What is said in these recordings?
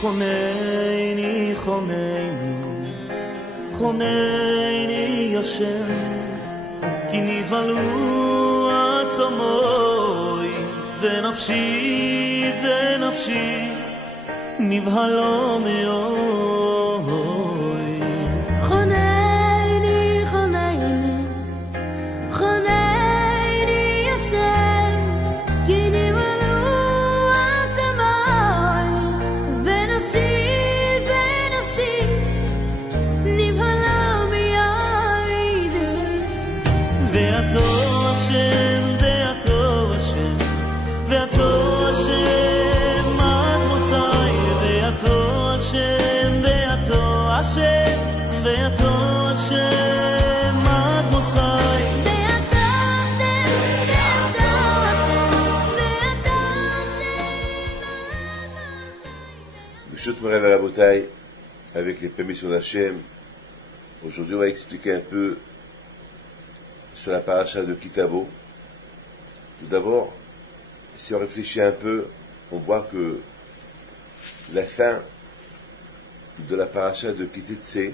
חונני, חונני, חונני השם, כי נבהלו עצמוי, ונפשי, ונפשי, נבהלו מאוד. חונני, חונני, חונני השם, כי נבהלו עצמוי, ונפשי, ונפשי, נבהלו מאוד. ואתו השם, ואתו השם, ואתו השם עד מוסאי, ואתו השם, ואתו השם, ואתו השם עד מוסאי. ואתו השם, ואתו השם, ואתו השם עד מוסאי. Bishut Morev et Rabotai, avec les permissions d'Hachem, aujourd'hui on va expliquer un peu sur la paracha de Kitabo. Tout d'abord, si on réfléchit un peu, on voit que la fin de la paracha de Kititse,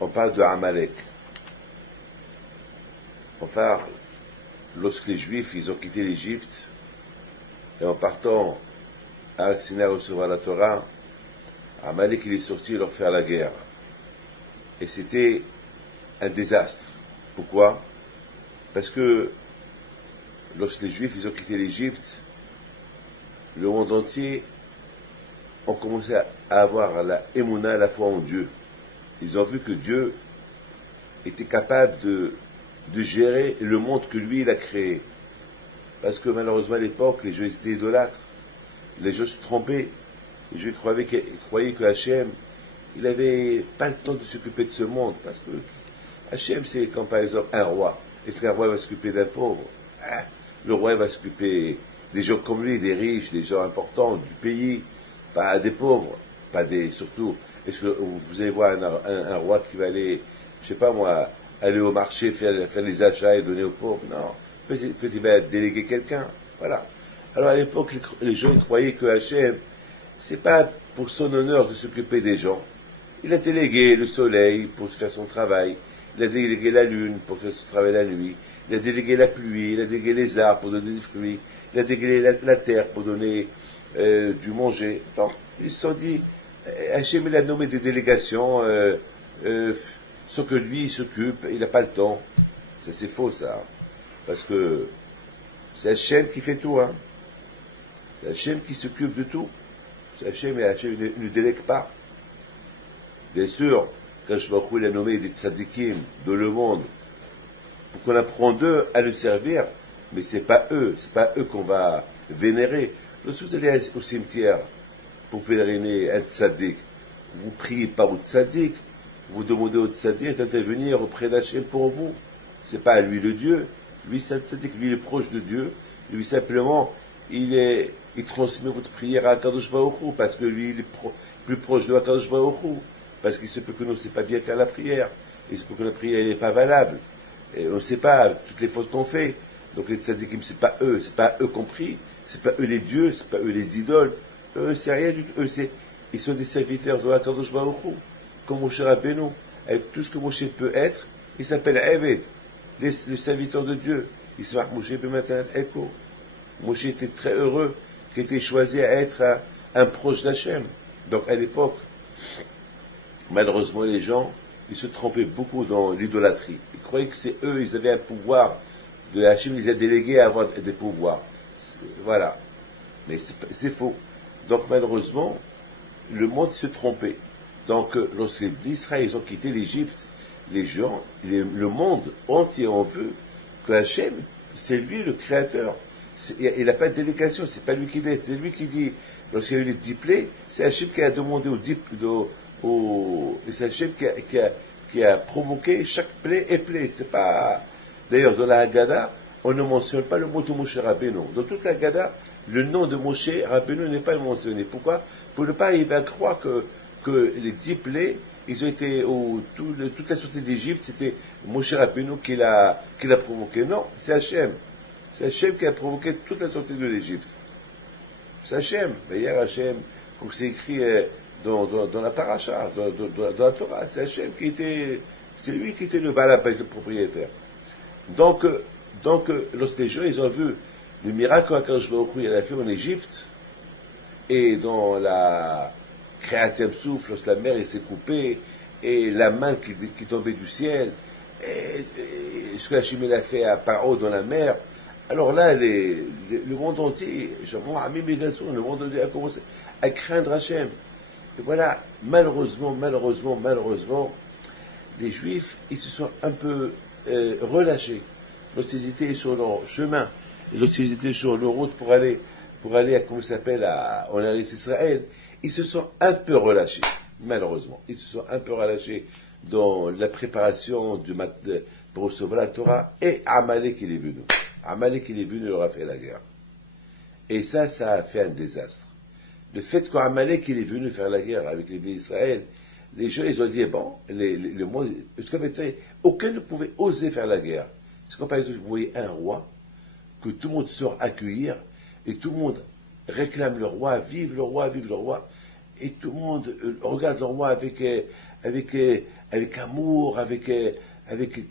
on parle de Amalek. Enfin, lorsque les Juifs ils ont quitté l'Égypte, et en partant à Sinai recevoir la Torah, Amalek il est sorti leur faire la guerre. Et c'était un désastre. Pourquoi? Parce que lorsque les Juifs ils ont quitté l'Égypte, le monde entier ont commencé à avoir la émouna, la foi en Dieu. Ils ont vu que Dieu était capable de gérer le monde que lui il a créé. Parce que malheureusement à l'époque, les Juifs étaient idolâtres. Les gens se trompaient. Les Juifs croyaient que Hachem, il n'avait pas le temps de s'occuper de ce monde. Parce que Hachem, c'est comme par exemple un roi. Est-ce qu'un roi va s'occuper d'un pauvre? Le roi va s'occuper des gens comme lui, des riches, des gens importants du pays, pas des pauvres, pas des. Surtout, est-ce que vous allez voir un roi qui va aller, je sais pas moi, aller au marché, faire les achats et donner aux pauvres? Non. Peut-être il va déléguer quelqu'un. Voilà. Alors à l'époque, les gens croyaient que Hachem, c'est pas pour son honneur de s'occuper des gens. Il a délégué le soleil pour faire son travail. Il a délégué la lune pour faire son travail la nuit. Il a délégué la pluie. Il a délégué les arbres pour donner des fruits. Il a délégué la terre pour donner du manger. Donc, ils se sont dit, Hachem, il a nommé des délégations, sauf que lui, il s'occupe, il n'a pas le temps. Ça, c'est faux, ça. Parce que c'est Hachem qui fait tout, hein. C'est Hachem qui s'occupe de tout. C'est Hachem, et Hachem ne délègue pas. Bien sûr, quand je vois il a nommé des tzadikim de le monde, pour qu'on apprenne d'eux à le servir, mais c'est pas eux qu'on va vénérer. Lorsque vous allez au cimetière pour pèleriner un tzadik, vous priez pas au tzadik, vous demandez au tzadik d'intervenir auprès d'Hachem pour vous. C'est pas lui le Dieu, lui c'est un tzadik, lui il est proche de Dieu, lui simplement il transmet votre prière à Akadosh Baruch Hu, parce que lui il est plus proche de Akadosh Baruch Hu, parce qu'il se peut que nous ne sait pas bien faire la prière, il se peut que la prière n'est pas valable, et on ne sait pas toutes les fautes qu'on fait. Donc les tzadikim, c'est pas eux compris, c'est pas eux les dieux, c'est pas eux les idoles, eux c'est rien du tout, ils sont des serviteurs de Akadosh Baruch Hu, comme Moshe Rabbeinu, avec tout ce que Moshe peut être, il s'appelle Eved, le serviteur de Dieu. Il s'appelle Moshe B'Matanat Eko. Moshe était très heureux qu'il ait choisi à être un proche d'Hachem. Donc à l'époque, malheureusement les gens, ils se trompaient beaucoup dans l'idolâtrie. Ils croyaient que c'est eux, ils avaient un pouvoir de Hachem, ils les a délégués à avoir des pouvoirs. Voilà. Mais c'est faux. Donc malheureusement, le monde se trompait. Donc lorsque les Israéliens ont quitté l'Égypte, les gens, le monde entier ont vu que Hachem, c'est lui le créateur. Il n'a pas de délégation, c'est pas lui qui dit, c'est lui qui dit. Lorsqu'il y a eu les 10 plaies, c'est Hachem qui a demandé c'est Hachem qui a provoqué chaque plaie et plaie. C'est pas. D'ailleurs, dans la Haggadah, on ne mentionne pas le mot de Moshe Rabbeinu. Dans toute la Haggadah, le nom de Moshe Rabbeinu n'est pas mentionné. Pourquoi? Pour ne pas arriver à croire que les 10 plaies, ils ont été, toute la sortie d'Égypte, c'était Moshe Rabbeinu qui l'a provoqué. Non, c'est Hachem. C'est Hachem qui a provoqué toute la sortie de l'Égypte. C'est Hachem, Vayer Hachem, comme c'est écrit dans la paracha, dans la Torah, c'est Hachem c'est lui qui était le balabé, le propriétaire. Donc, lorsque les gens, ils ont vu le miracle qu'Akadosh Baruch Hu, il a fait en Égypte, et dans la 40e souffle, lorsque la mer elle s'est coupée, et la main qui tombait du ciel, et ce que Hachem a fait à Paro dans la mer, alors là, le monde entier, le monde entier a commencé à craindre Hachem. Et voilà, malheureusement, les Juifs, ils se sont un peu relâchés. Lorsqu'ils étaient sur leur chemin, et lorsqu'ils étaient sur leur route pour aller à, comment ça s'appelle, en Eretz Israël, ils se sont un peu relâchés, malheureusement. Ils se sont un peu relâchés dans la préparation pour recevoir la Torah, et Amalek il est venu. Amalek il est venu, il leur a fait la guerre. Et ça a fait un désastre. Le fait qu'Amalek il est venu faire la guerre avec les pays d'Israël, les gens ils ont dit, bon, le monde, aucun ne pouvait oser faire la guerre. C'est comme par exemple, vous voyez un roi, que tout le monde sort accueillir, et tout le monde réclame le roi, vive le roi, et tout le monde regarde le roi avec amour, avec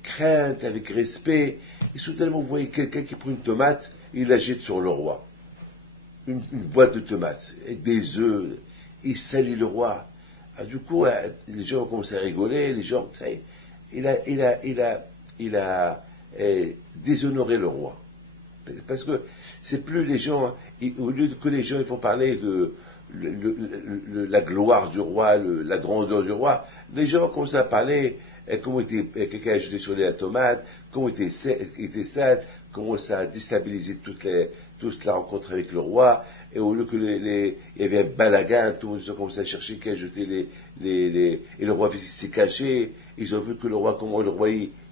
crainte, avec respect. Et soudainement, vous voyez quelqu'un qui prend une tomate, il la jette sur le roi. Une boîte de tomates, avec des œufs, il salit le roi. Ah, du coup, les gens ont commencé à rigoler, les gens, ça y est, il a déshonoré le roi. Parce que c'est plus les gens, au lieu que les gens ils font parler de la gloire du roi, la grandeur du roi, les gens commencent à parler comment quelqu'un a jeté sur la tomate, comment il était sale, comment ça a déstabilisé toute la rencontre avec le roi, et au lieu que il y avait un balagan, tout le monde a commencé à chercher qui a jeté et le roi s'est caché, ils ont vu que le roi, comment le roi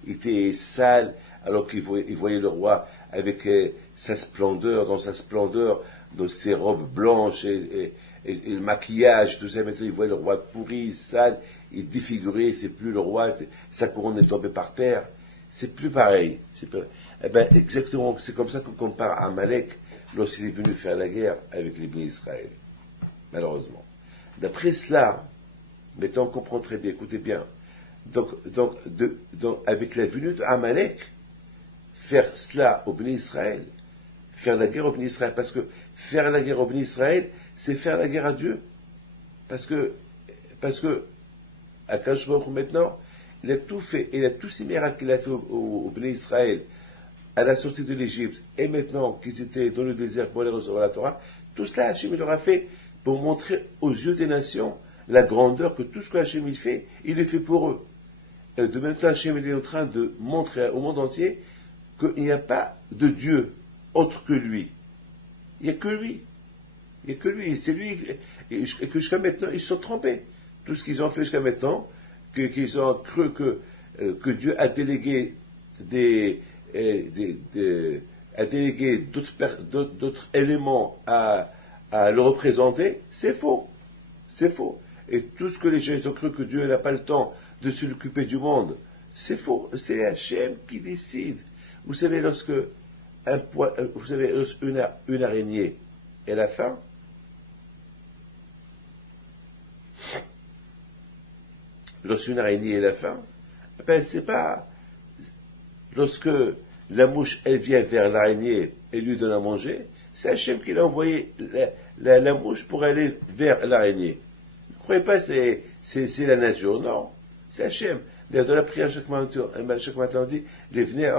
était sale, alors qu'ils voyaient le roi avec sa splendeur, dans ses robes blanches et le maquillage, tout ça. Maintenant, ils voyaient le roi pourri, sale, et défiguré, c'est plus le roi, sa couronne est tombée par terre. C'est plus pareil. Eh ben, exactement, c'est comme ça qu'on compare Amalek lorsqu'il est venu faire la guerre avec les bénis d'Israël. Malheureusement. D'après cela, maintenant on comprend très bien, écoutez bien. Donc, avec la venue d'Amalek, faire cela au béni Israël, faire la guerre au béni Israël, parce que faire la guerre au béni Israël, c'est faire la guerre à Dieu. Parce que Akadosh Baruch Hu, maintenant, il a tout fait, il a tous ces miracles qu'il a fait au béni Israël, à la sortie de l'Égypte, et maintenant qu'ils étaient dans le désert pour aller recevoir la Torah, tout cela, Hachem, il leur a fait pour montrer aux yeux des nations la grandeur que tout ce que Hachem il fait, il le fait pour eux. Et de même temps, Hachem il est en train de montrer au monde entier qu'il n'y a pas de Dieu autre que lui. Il n'y a que lui. Il n'y a que lui. C'est lui. Et que jusqu'à maintenant, ils se sont trompés. Tout ce qu'ils ont fait jusqu'à maintenant, qu'ils ont cru que Dieu a délégué d'autres éléments à le représenter, c'est faux. C'est faux. Et tout ce que les gens ont cru que Dieu n'a pas le temps de s'occuper du monde, c'est faux. C'est Hachem qui décide. Vous savez, lorsque une araignée elle a faim, lorsqu'une araignée elle a faim, ben c'est pas lorsque la mouche elle vient vers l'araignée et lui donne à manger, c'est Hachem qui l'a envoyé la mouche pour aller vers l'araignée. Ne croyez pas c'est la nature, non, c'est Hachem. Dans la prière, chaque matin on dit, les venez,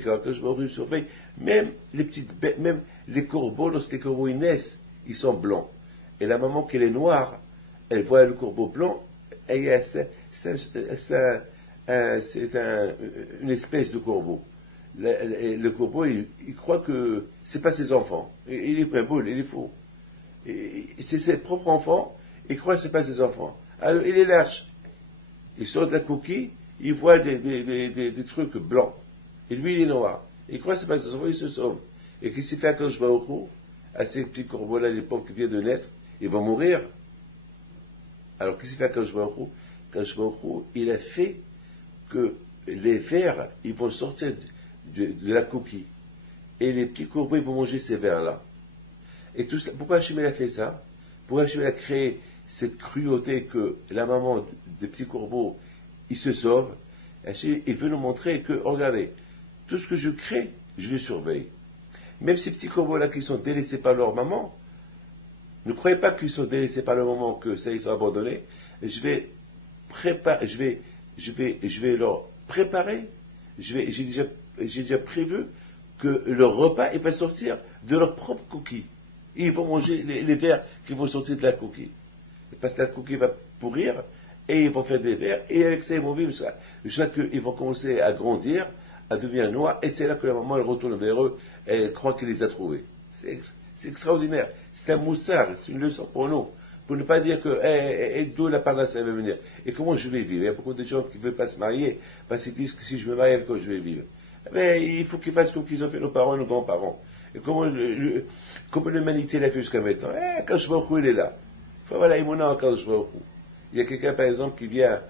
que je me surveille, même les petites bêtes, même les corbeaux, lorsque les corbeaux ils naissent, ils sont blancs. Et la maman qui est noire, elle voit le corbeau blanc, et c'est une espèce de corbeau. Le corbeau, il croit que c'est pas ses enfants. Il est boule, il est fou. C'est ses propres enfants, il croit que c'est pas ses enfants. Alors il est lâche. Il sort de la coquille, il voit des trucs blancs. Et lui, il est noir. Il croit que c'est pas ses enfants, il se sauve. Et qu'est-ce qu'il fait à Akadosh Baruch Hu, à ces petits corbeaux-là, les pauvres qui viennent de naître, ils vont mourir. Alors qu'est-ce qu'il fait à Akadosh Baruch Hu? Akadosh Baruch Hu, il a fait que les vers, ils vont sortir de la coquille. Et les petits corbeaux, ils vont manger ces vers-là. Et tout ça, pourquoi Hachem a fait ça? Pourquoi Hachem a créé cette cruauté que la maman des petits corbeaux, il se sauve? Hachem, il veut nous montrer que, regardez, tout ce que je crée, je le surveille. Même ces petits corbeaux-là qui sont délaissés par leur maman, ne croyez pas qu'ils sont délaissés par le moment que ça, ils sont abandonnés. Je vais leur préparer. J'ai déjà prévu que leur repas, il va sortir de leur propre coquille. Ils vont manger les vers qui vont sortir de la coquille. Parce que la coquille va pourrir, et ils vont faire des vers, et avec ça, ils vont vivre jusqu'à qu'ils vont commencer à grandir, à devenir noirs, et c'est là que la maman, elle retourne vers eux, et elle croit qu'elle les a trouvés. C'est extraordinaire. C'est un moussard, c'est une leçon pour nous. Pour ne pas dire que, d'où la parnasse va venir. Et comment je vais vivre? Il y a beaucoup de gens qui ne veulent pas se marier, parce qu'ils disent que si je me marie, avec quoi je vais vivre? Mais il faut qu'ils fassent comme qu'ils ont fait nos parents et nos grands-parents. Et comment l'humanité l'a fait jusqu'à maintenant? Kadosh Baruch Hu, il est là. Voilà, il m'en a Kadosh Baruch Hu. Il y a quelqu'un, par exemple, qui vient,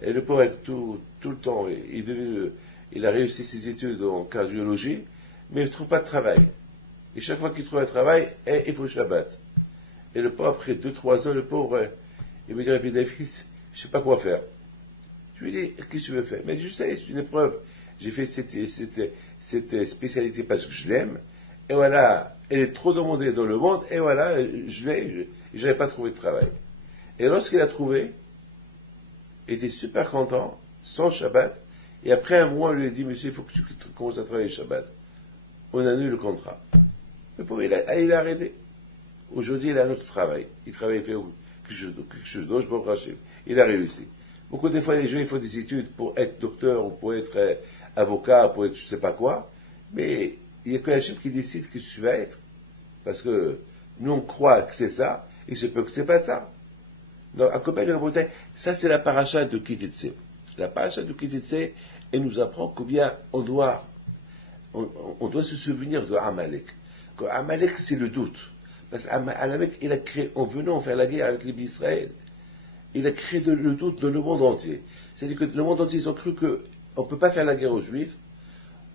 et le pauvre, tout le temps, il a réussi ses études en cardiologie, mais il ne trouve pas de travail. Et chaque fois qu'il trouve un travail, il faut le Shabbat. Et le pauvre, après 2-3 ans, le pauvre, il me dit, Rabbi David, je ne sais pas quoi faire. Je lui dis, qu'est-ce que tu veux faire? Mais je sais, c'est une épreuve. J'ai fait cette spécialité parce que je l'aime. Et voilà, elle est trop demandée dans le monde. Et voilà, je n'avais pas trouvé de travail. Et lorsqu'il a trouvé, il était super content, sans Shabbat. Et après un mois, on lui a dit, monsieur, il faut que tu commences à travailler Shabbat. On annule le contrat. Le pauvre, il a arrêté. Aujourd'hui, il a un autre travail. Il travaille, il fait quelque chose d'autre, je me rachète. Il a réussi. Beaucoup de fois, les gens, ils font des études pour être docteur, ou pour être avocat, pour être je ne sais pas quoi. Mais il n'y a que Hachem qui décide que tu vas être. Parce que nous, on croit que c'est ça, et il se peut que c'est pas ça. Donc, à Copain de la Bretagne, ça, c'est la paracha de Kitetse. La paracha de Kitetse, elle nous apprend combien on doit se souvenir de Amalek. Que Amalek, c'est le doute. Parce qu'Amalek, il a créé, en venant faire la guerre avec les d'Israël, il a créé le doute dans le monde entier. C'est-à-dire que le monde entier, ils ont cru qu'on ne peut pas faire la guerre aux Juifs,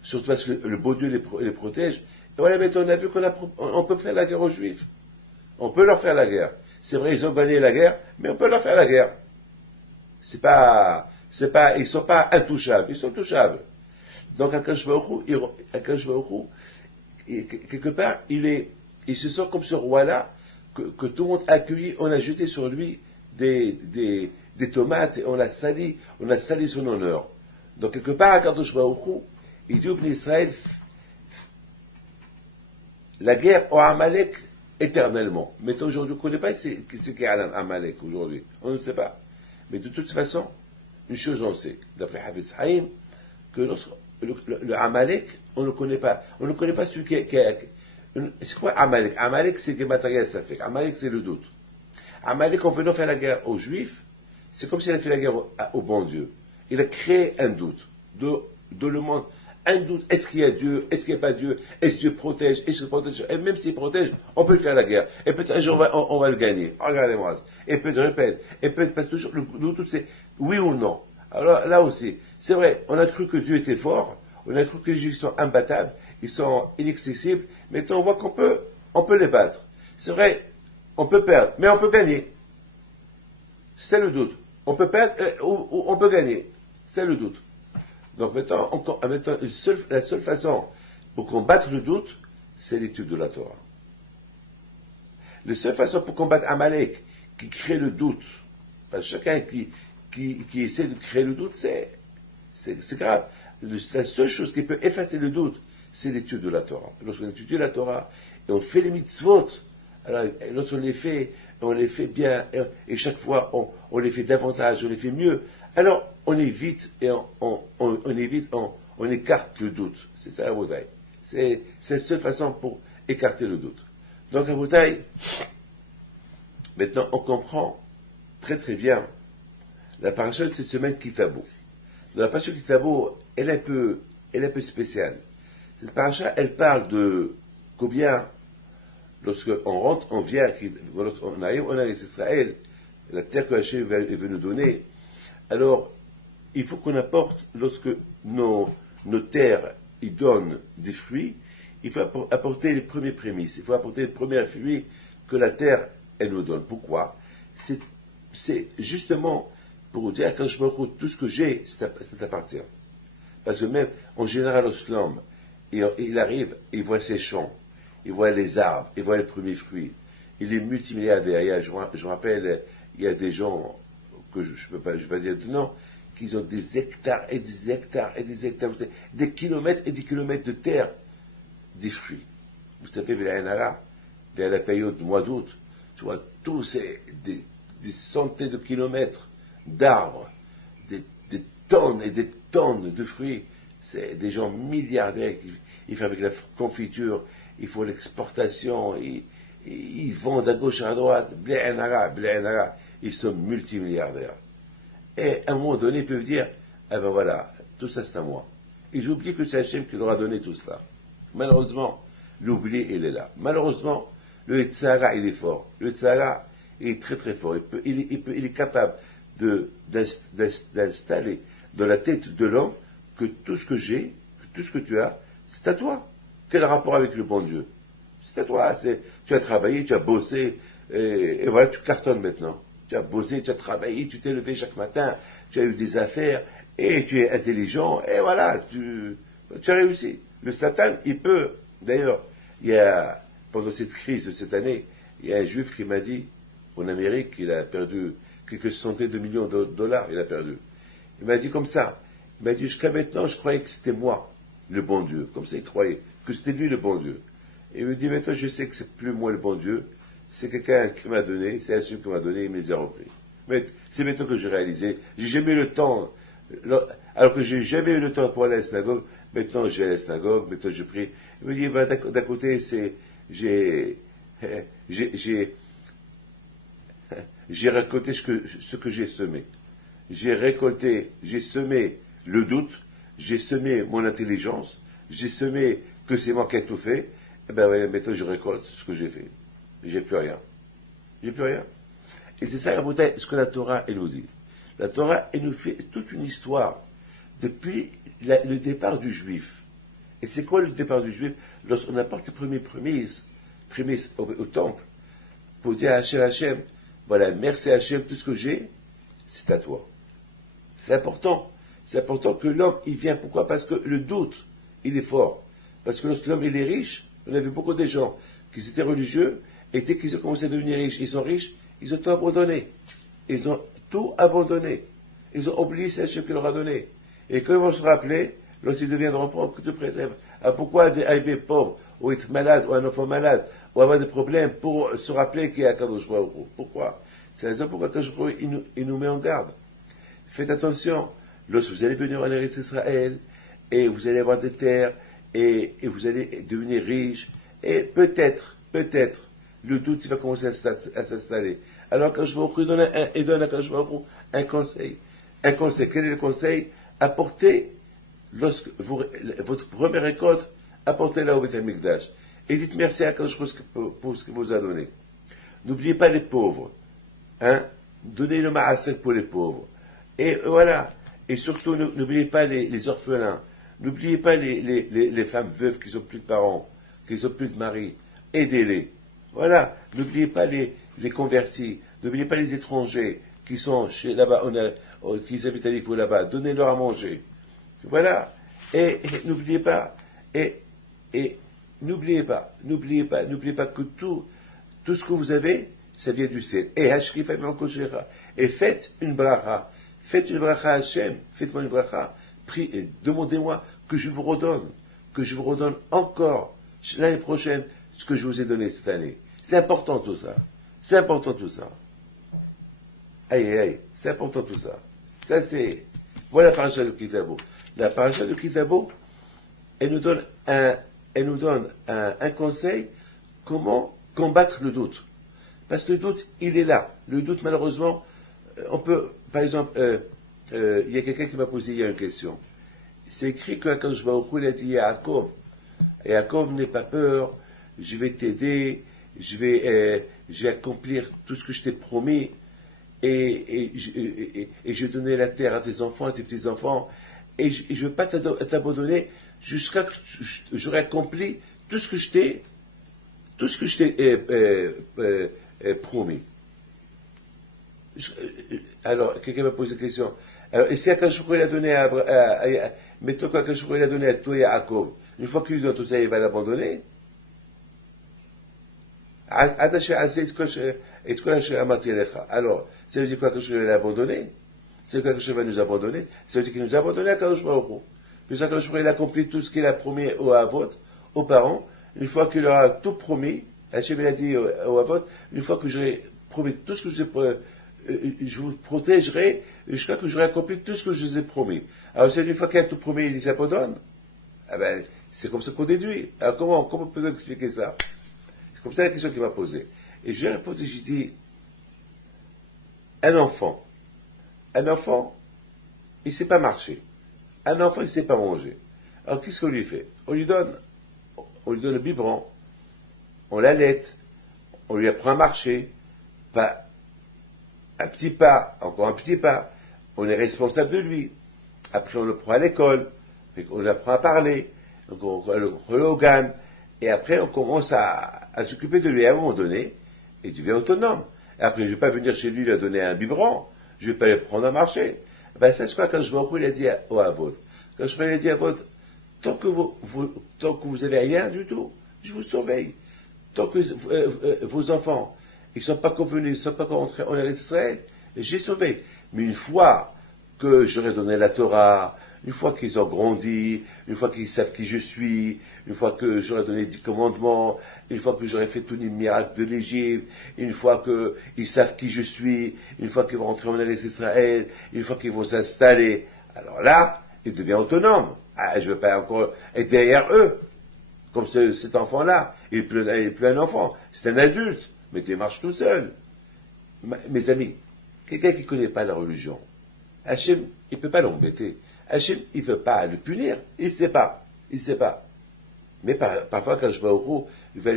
surtout parce que le beau Dieu les protège. Et voilà, maintenant, on a vu qu'on peut faire la guerre aux Juifs. On peut leur faire la guerre. C'est vrai, ils ont gagné la guerre, mais on peut leur faire la guerre. Ils sont pas intouchables, ils sont touchables. Donc, Akadosh Baruch Hu, quelque part, il se sent comme ce roi-là, que tout le monde a accueilli, on a jeté sur lui des tomates, et on a sali son honneur. Donc, quelque part, Akadosh Baruch Hu, il dit au peuple d'Israël, la guerre au Amalek éternellement. Mais aujourd'hui, on ne connaît pas ce qu'est Amalek aujourd'hui. On ne sait pas. Mais de toute façon, une chose on sait, d'après Havetz Haïm, que le Amalek, on ne connaît pas. On ne connaît pas celui qui c'est quoi Amalek? Amalek, c'est le matériel, ça fait. Amalek, c'est le doute. Amalek, en venant faire la guerre aux Juifs, c'est comme s'il a fait la guerre au bon Dieu. Il a créé un doute. De le monde, un doute. Est-ce qu'il y a Dieu? Est-ce qu'il n'y a pas Dieu? Est-ce que Dieu protège? Est-ce qu'il protège? Et même s'il protège, on peut faire la guerre. Et peut-être un jour, on va le gagner. Regardez-moi. Et peut-être, je répète. Et peut-être, parce que toujours, le doute, c'est oui ou non. Alors, là aussi, c'est vrai, on a cru que Dieu était fort. On a cru que les Juifs sont imbattables. Ils sont inaccessibles. Maintenant, on voit on peut les battre. C'est vrai, on peut perdre, mais on peut gagner. C'est le doute. On peut perdre ou on peut gagner. C'est le doute. Donc maintenant, la seule façon pour combattre le doute, c'est l'étude de la Torah. La seule façon pour combattre Amalek, qui crée le doute, parce que chacun qui essaie de créer le doute, c'est grave. La seule chose qui peut effacer le doute, c'est l'étude de la Torah. Lorsqu'on étudie la Torah, et on fait les mitzvot, alors lorsqu'on les fait, on les fait bien, et chaque fois on les fait davantage, on les fait mieux, alors on évite et on écarte le doute. C'est ça la bouteille. C'est la seule façon pour écarter le doute. Donc la bouteille, maintenant on comprend très très bien la paracha de cette semaine Kitabo. Dans la paracha Kitabo, elle est un peu spéciale. Cette paracha, elle parle de combien, lorsqu'on rentre, on vient, lorsqu'on arrive en Israël, la terre que Hachem veut nous donner, alors il faut qu'on apporte, lorsque nos terres y donnent des fruits, il faut apporter les premiers prémices, il faut apporter les premiers fruits que la terre, elle nous donne. Pourquoi? C'est justement pour dire, quand je me retrouve, tout ce que j'ai, ça t'appartient. Parce que même, en général, au slum, il arrive, il voit ses champs, il voit les arbres, il voit les premiers fruits. Il est multimilliardaire. Je me rappelle, il y a des gens, que je ne vais pas dire de nom, qui ont des hectares et des hectares et des hectares, des kilomètres et des kilomètres de terre, des fruits. Vous savez, vers la période du mois d'août, tu vois, tous ces, des centaines de kilomètres d'arbres, des tonnes et des tonnes de fruits. C'est des gens milliardaires qui fabriquent la confiture, ils font l'exportation, ils vendent à gauche et à droite, blé Nara, ils sont multimilliardaires. Et à un moment donné, ils peuvent dire, eh ben voilà, tout ça c'est à moi. Ils oublient que c'est Hachem qui leur a donné tout cela. Malheureusement, l'oubli, il est là. Malheureusement, le Yetzirah, il est fort. Le Yetzirah, il est très très fort. Il est capable d'installer dans la tête de l'homme que tout ce que j'ai, que tout ce que tu as, c'est à toi. Quel rapport avec le bon Dieu? C'est à toi. Tu as travaillé, tu as bossé, et voilà, tu cartonnes maintenant. Tu as bossé, tu as travaillé, tu t'es levé chaque matin, tu as eu des affaires, et tu es intelligent, et voilà, tu as réussi. Le Satan, il peut, d'ailleurs, pendant cette crise de cette année, il y a un juif qui m'a dit, en Amérique, il a perdu quelques centaines de millions de dollars, il a perdu. Il m'a dit comme ça, il m'a dit, jusqu'à maintenant, je croyais que c'était moi, le bon Dieu, comme ça il croyait, que c'était lui le bon Dieu. Et il me dit, maintenant, je sais que c'est plus moi le bon Dieu, c'est quelqu'un qui m'a donné, c'est un Dieu qui m'a donné, il me les a repris. Mais c'est maintenant que j'ai réalisé, j'ai jamais eu le temps, alors que j'ai jamais eu le temps pour aller à la synagogue, maintenant j'ai à la synagogue, maintenant je prie. Il me dit, ben, d'un côté, j'ai récolté ce que j'ai semé. J'ai semé le doute, j'ai semé mon intelligence, j'ai semé que c'est moi qui ai tout fait, et ben maintenant je récolte ce que j'ai fait. J'ai plus rien. J'ai plus rien. Et c'est ça, ce que la Torah, elle nous dit. La Torah, elle nous fait toute une histoire depuis le départ du Juif. Et c'est quoi le départ du Juif? Lorsqu'on apporte les premières prémices au temple, pour dire à Hachem, voilà, merci Hachem, tout ce que j'ai, c'est à toi. C'est important. C'est important que l'homme, il vient. Pourquoi? Parce que le doute, il est fort. Parce que lorsque l'homme, il est riche, on a vu beaucoup de gens qui étaient religieux, et dès qu'ils ont commencé à devenir riches, ils sont riches, ils ont tout abandonné. Ils ont tout abandonné. Ils ont oublié ce Hachem qui leur a donné. Et quand ils vont se rappeler, lorsqu'ils deviendront pauvres, que Dieu préserve. Alors pourquoi arriver pauvre, ou être malade, ou un enfant malade, ou avoir des problèmes pour se rappeler qu'il y a Kadosh Baruch Hu? Pourquoi? C'est la raison pourquoi Kadosh Baruch Hu, il nous met en garde. Faites attention, lorsque vous allez venir en Eretz Israël, et vous allez avoir des terres, et vous allez devenir riche, et peut-être, le doute il va commencer à s'installer. Alors Kadosh Baruch Hu donne à Kadosh Baruch Hu un conseil. Un conseil. Quel est le conseil? Apportez, votre première récolte, apportez-la au Beth Amikdash. Et dites merci à Kadosh Baruch Hu pour ce qu'il vous a donné. N'oubliez pas les pauvres. Hein? Donnez le ma'aseh pour les pauvres. Et voilà. Et surtout, n'oubliez pas les orphelins. N'oubliez pas les femmes veuves qui n'ont plus de parents, qui n'ont plus de mari. Aidez-les. Voilà. N'oubliez pas les convertis. N'oubliez pas les étrangers qui sont là-bas, qui habitent avec vous là-bas. Donnez-leur à manger. Voilà. Et n'oubliez pas. Et n'oubliez pas que tout ce que vous avez, ça vient du ciel. Et faites une bracha. Faites une bracha à Hachem. Faites-moi une bracha. Demandez-moi que je vous redonne encore l'année prochaine ce que je vous ai donné cette année. C'est important tout ça. Aïe, c'est important tout ça. Ça c'est. Voilà la paracha de Kitabo. La paracha de Kitabo, elle nous donne un conseil comment combattre le doute. Parce que le doute, il est là. Le doute, malheureusement, on peut, par exemple, il y a quelqu'un qui m'a posé hier une question. C'est écrit que Akadosh Baruch Hu, il a dit à Yaakov, n'aie pas peur, je vais t'aider, je vais accomplir tout ce que je t'ai promis, et je vais donner la terre à tes enfants, à tes petits-enfants, et je ne vais pas t'abandonner jusqu'à ce que j'aurai accompli tout ce que je t'ai promis. Alors, quelqu'un m'a posé la question. Alors, et si Akadosh Baruch Hu, il a donné mettons qu'Akadosh Baruch Hu, il a donné à toi et à Jacob, une fois qu'il lui donne tout ça, il va l'abandonner. Alors, ça veut dire quoi, qu'Akadosh Baruch Hu l'a abandonné? C'est quoi, qu'Akadosh Baruch Hu va nous abandonner? Ça veut dire qu'il nous a abandonné à Akadosh Baruch Hu. Puis Akadosh Baruch Hu, il a accompli tout ce qu'il a promis aux Avot, aux parents. Une fois qu'il aura tout promis, Hachem a dit aux Avot, une fois que j'aurai promis tout ce que je vous protégerai jusqu'à ce que j'aurai accompli tout ce que je vous ai promis. Alors, c'est une fois qu'il a tout promis, il s'abandonne. Ah ben, c'est comme ça qu'on déduit. Alors, comment peut-on expliquer ça? C'est comme ça la question qu'il m'a posée. Et je lui ai répondu, j'ai dit, un enfant, il ne sait pas marcher. Un enfant, il ne sait pas manger. Alors, qu'est-ce qu'on lui fait? On lui donne le biberon, on l'allaite, on lui apprend à marcher, pas un petit pas, encore un petit pas, on est responsable de lui. Après, on le prend à l'école, on lui apprend à parler, donc on le relogane, et après, on commence à s'occuper de lui. À un moment donné, il devient autonome. Et après, je ne vais pas venir chez lui lui donner un biberon, je ne vais pas le prendre à marcher. Ben, c'est ce que quand je il a dit au Avot. Quand je lui ai dit à Avot, tant que vous avez rien du tout, je vous surveille. Tant que vos enfants, ils ne sont pas convenus, ils ne sont pas rentrés en Israël, j'ai surveillé. Mais une fois que j'aurai donné la Torah, une fois qu'ils ont grandi, une fois qu'ils savent qui je suis, une fois que j'aurai donné 10 commandements, une fois que j'aurai fait tous les miracles de l'Égypte, une fois qu'ils savent qui je suis, une fois qu'ils vont rentrer en Israël, une fois qu'ils vont s'installer, alors là, il devient autonome. Ah, je ne veux pas encore être derrière eux, comme cet enfant-là. Il n'est plus un enfant, c'est un adulte, mais il marche tout seul. Mes amis, quelqu'un qui ne connaît pas la religion, Hachem, il ne peut pas l'embêter. Hachem, il ne veut pas le punir, il ne sait pas. Mais parfois, quand je vais au cours, il va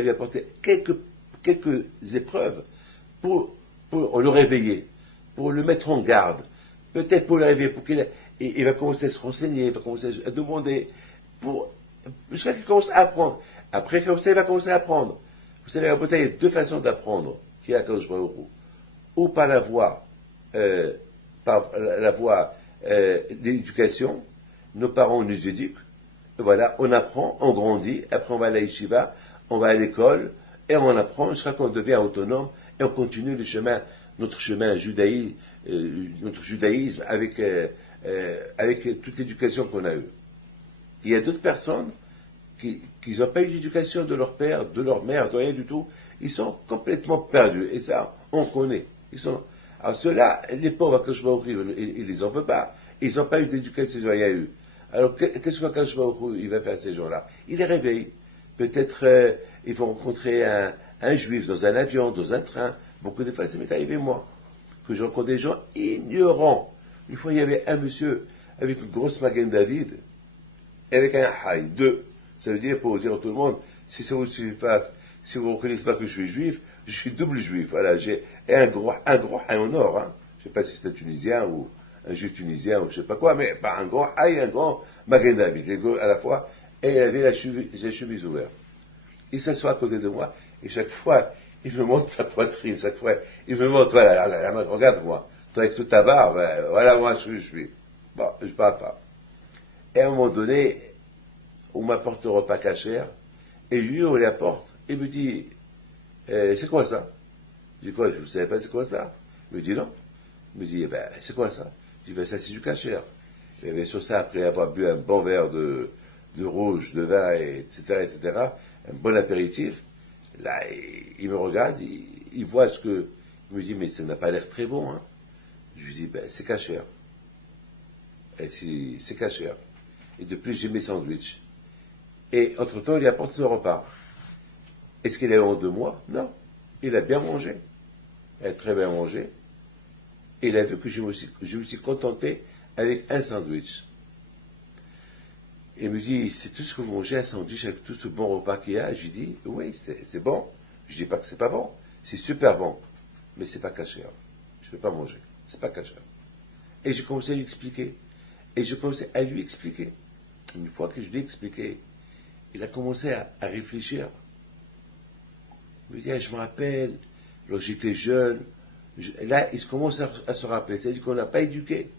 lui apporter quelques épreuves pour le réveiller, pour le mettre en garde, peut-être pour le réveiller, pour il va commencer à se renseigner, il va commencer à demander, jusqu'à qu'il commence à apprendre. Après, comme ça, il va commencer à apprendre. Vous savez, il y a deux façons d'apprendre qu'il y a quand je vais au cours. Ou par la voie l'éducation, nos parents nous éduquent, voilà, on apprend, on grandit, après on va à la yeshiva, on va à l'école, et on apprend jusqu'à qu'on devient autonome, et on continue notre chemin judaïsme avec toute l'éducation qu'on a eue. Il y a d'autres personnes qui n'ont pas eu d'éducation de leur père, de leur mère, de rien du tout, ils sont complètement perdus, et ça, on connaît. Alors ceux-là, les pauvres, il les en veut pas. Ils n'ont pas eu d'éducation, ils n'ont rien eu. Alors qu'est-ce qu'il va faire ces gens-là? Il les réveille. Peut-être ils vont rencontrer un juif dans un avion, dans un train. Beaucoup de fois, ça m'est arrivé moi, que je rencontre des gens ignorants. Une fois, il y avait un monsieur avec une grosse Magen David, et avec un haï, deux. Ça veut dire, pour dire à tout le monde, si ça vous suffit pas, si vous ne reconnaissez pas que je suis juif, je suis double juif. Voilà, j'ai un gros haï en or. Hein. Je ne sais pas si c'est un Tunisien ou un juif tunisien ou je ne sais pas quoi, mais pas un grand haï, un grand Magen David, à la fois, et il avait la chemise ouverte. Il s'assoit à côté de moi, et chaque fois, il me montre sa poitrine, chaque fois, il me montre, voilà, regarde-moi, toi avec toute ta barbe, voilà moi je suis. Bon, je ne parle pas. Et à un moment donné, on m'apporte le repas cachère, et lui, on l'apporte, et il me dit, c'est quoi ça? Je dis quoi, je ne savais pas c'est quoi ça? Il me dit non. Il me dit, c'est quoi ça? Je dis, ça c'est du cachère. Et bien sur ça, après avoir bu un bon verre de rouge, de vin, etc., un bon apéritif, là, il me regarde, il voit ce que... Il me dit, mais ça n'a pas l'air très bon, hein. Je lui dis, c'est cachère. C'est cachère. Et de plus, j'ai mes sandwichs. Et entre-temps, il apporte son repas. Est-ce qu'il a honte de moi? Non. Il a bien mangé. Il a très bien mangé. Et il a vu que je me suis contenté avec un sandwich. Il me dit, c'est tout ce que vous mangez, un sandwich avec tout ce bon repas qu'il y a? Je lui dis, oui, c'est bon. Je dis pas que c'est pas bon. C'est super bon. Mais c'est pas cachère. Je ne peux pas manger. C'est pas cachère. Et j'ai commencé à lui expliquer. Et je commençais à lui expliquer. Une fois que je lui ai expliqué, il a commencé à réfléchir. Il me dit, je me rappelle, lorsque j'étais jeune, là, il commence à se rappeler. C'est-à-dire qu'on n'a pas éduqué.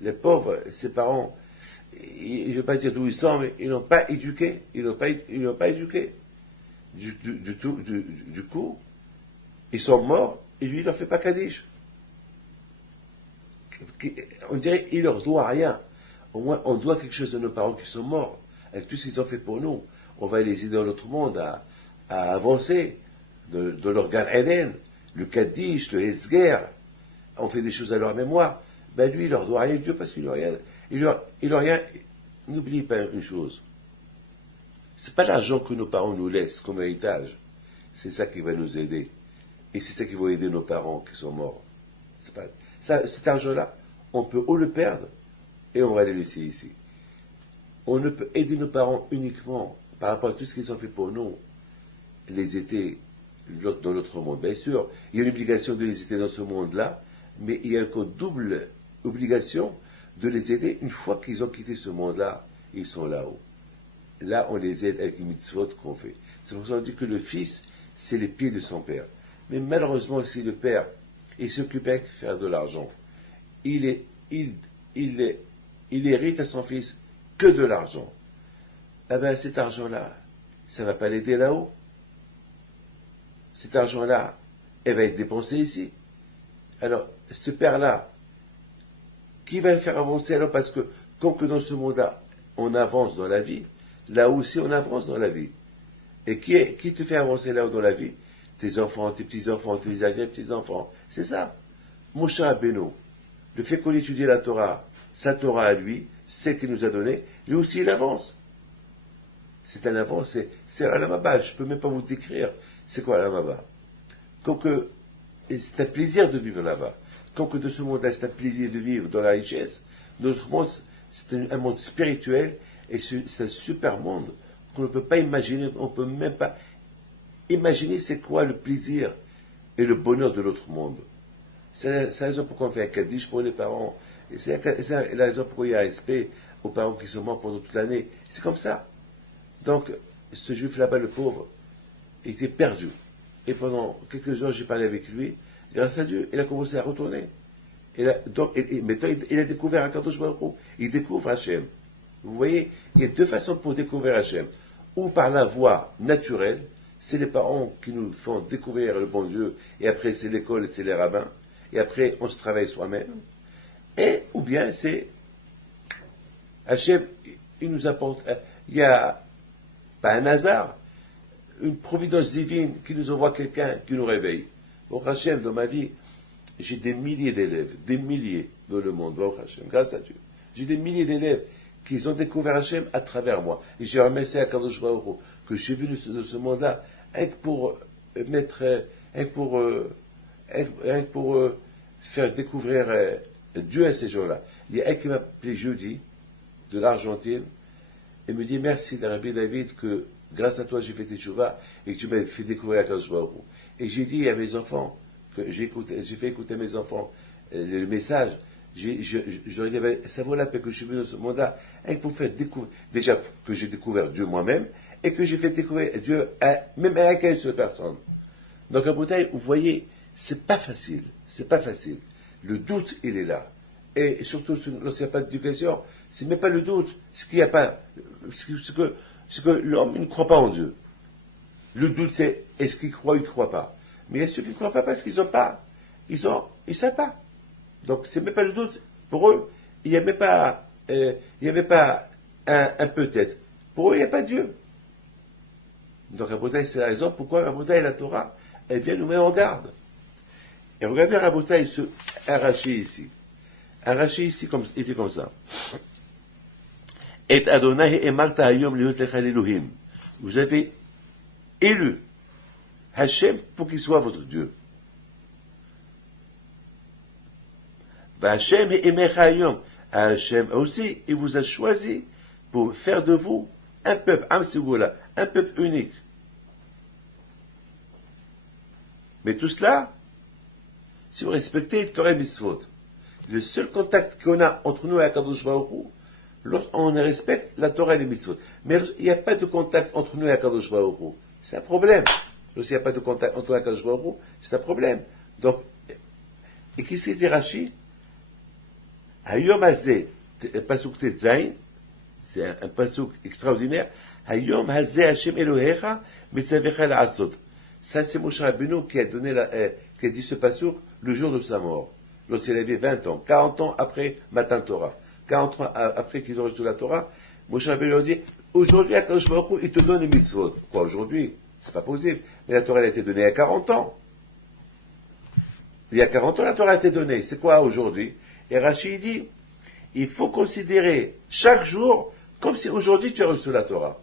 Les pauvres, ses parents, je ne vais pas dire d'où ils sont, mais ils n'ont pas éduqué. Ils n'ont pas éduqué. Du coup, ils sont morts, et lui, il ne leur fait pas Kaddish. On dirait qu'il ne leur doit rien. Au moins, on doit quelque chose à nos parents qui sont morts. Avec tout ce qu'ils ont fait pour nous, on va les aider dans notre monde à avancer de leur Gan Eden, le Kaddish, le Esger. On fait des choses à leur mémoire. Ben lui, il leur doit rien à Dieu parce qu'il n'a rien. Il a rien. N'oublie pas une chose. C'est pas l'argent que nos parents nous laissent comme héritage. C'est ça qui va nous aider. Et c'est ça qui va aider nos parents qui sont morts. C'est pas, cet argent-là, on peut ou le perdre et on va le laisser ici. On ne peut aider nos parents uniquement par rapport à tout ce qu'ils ont fait pour nous, les aider dans l'autre monde. Bien sûr, il y a une obligation de les aider dans ce monde-là, mais il y a encore double obligation de les aider une fois qu'ils ont quitté ce monde-là, ils sont là-haut. Là, on les aide avec les mitzvot qu'on fait. C'est pour ça qu'on dit que le fils, c'est les pieds de son père. Mais malheureusement, si le père, il s'occupe avec faire de l'argent, il hérite à son fils que de l'argent. Eh bien, cet argent-là, ça ne va pas l'aider là-haut. Cet argent-là, elle va être dépensé ici. Alors, ce père-là, qui va le faire avancer alors? Parce que, comme que dans ce monde-là, on avance dans la vie, là aussi on avance dans la vie. Et qui te fait avancer là-haut dans la vie? Tes enfants, tes petits-enfants, tes petits-enfants. C'est ça. Moshe Rabbeinu, le fait qu'on étudie la Torah, sa Torah à lui, celle qu'il nous a donnée, lui aussi il avance. C'est un avance, c'est un lamaba, je ne peux même pas vous décrire c'est quoi un lamaba. Comme que c'est un plaisir de vivre là-bas. Comme que de ce monde-là, c'est un plaisir de vivre dans la richesse, notre monde, c'est un monde spirituel, et c'est un super monde qu'on ne peut pas imaginer, on ne peut même pas imaginer c'est quoi le plaisir et le bonheur de l'autre monde. C'est la raison pourquoi on fait un Kaddish pour les parents. Et c'est la raison pourquoi il y a un respect aux parents qui sont morts pendant toute l'année. C'est comme ça. Donc, ce juif là-bas, le pauvre, il était perdu. Et pendant quelques heures, j'ai parlé avec lui. Grâce à Dieu, il a commencé à retourner. Maintenant, il a découvert un Kadosh Baruch Hu. Il découvre Hachem. Vous voyez, il y a deux façons pour découvrir Hachem. Ou par la voie naturelle, c'est les parents qui nous font découvrir le bon Dieu, et après c'est l'école et c'est les rabbins, et après on se travaille soi-même. Ou bien c'est Hachem, il nous apporte, il y a pas un hasard, une providence divine qui nous envoie quelqu'un qui nous réveille. Baruch Hachem, dans ma vie, j'ai des milliers d'élèves, des milliers dans le monde, Baruch Hachem, grâce à Dieu. J'ai des milliers d'élèves qui ont découvert Hachem à travers moi. Et j'ai remercié à Kadosh Baruch Hu que je suis venu de ce monde-là, rien que pour faire découvrir Dieu à ces gens-là. Il y a un qui m'a appelé jeudi, de l'Argentine, et me dit merci, Rabbi David, que grâce à toi j'ai fait teshuva et que tu m'as fait découvrir à Kadosh Baruch Hu. Et j'ai dit à mes enfants, que j'ai fait écouter à mes enfants le message, je leur ai dit, ben, ça vaut la peine que je suis venu dans ce monde-là, et pour faire découvrir, déjà que j'ai découvert Dieu moi-même, et que j'ai fait découvrir Dieu même à une seule personne. Donc à Bouteille, vous voyez, c'est pas facile. Le doute, il est là. Et surtout, lorsqu'il n'y a pas d'éducation, c'est même pas le doute, c'est qu'il n'y a pas, c'est que l'homme ne croit pas en Dieu. Le doute, c'est est-ce qu'il croit ou il ne croit pas. Mais il y a ceux qui ne croient pas parce qu'ils n'ont pas, ils savent pas. Donc, c'est même pas le doute. Pour eux, il n'y avait pas un peut-être. Pour eux, il n'y a pas Dieu. Donc, Rabotai, c'est la raison pourquoi Rabotai, la Torah, elle vient nous mettre en garde. Et regardez Rabotai, ce arraché ici. Arraché ici, il était comme ça. Et Adonai et Malta Hayom liot lechal Elohim. Vous avez élu Hachem pour qu'il soit votre Dieu. Hachem et Emechayom. Hachem aussi, il vous a choisi pour faire de vous un peuple, un peuple unique. Mais tout cela, si vous respectez Torah Mitzvot, le seul contact qu'on a entre nous et Akadosh Baruch Hu, On respecte la Torah et les mitzvot. Mais il n'y a pas de contact entre nous et Akadosh Baruch Hu. C'est un problème. Lorsqu'il n'y a pas de contact entre nous et Akadosh Baruch Hu, c'est un problème. Donc, et qui s'est dit Rashi? Hayom Hazeh, pasuk Tetzain, c'est un pasuk extraordinaire. Hayom Hazeh Hashem Elohecha Mitzavecha La'asot. Ça, c'est Moshe Rabbeinu qui a dit ce pasuk le jour de sa mort. Lorsqu'il avait 20 ans, 40 ans après Matan Torah. 40 ans après qu'ils ont reçu la Torah, Moshe Rabbeinu leur dit, aujourd'hui, Akadosh Baruch Hu, il te donne les mitzvot. Quoi, aujourd'hui? C'est pas possible. Mais la Torah, elle a été donnée il y a 40 ans. Il y a 40 ans, la Torah a été donnée. C'est quoi aujourd'hui? Et Rashi dit, il faut considérer chaque jour comme si aujourd'hui tu as reçu la Torah.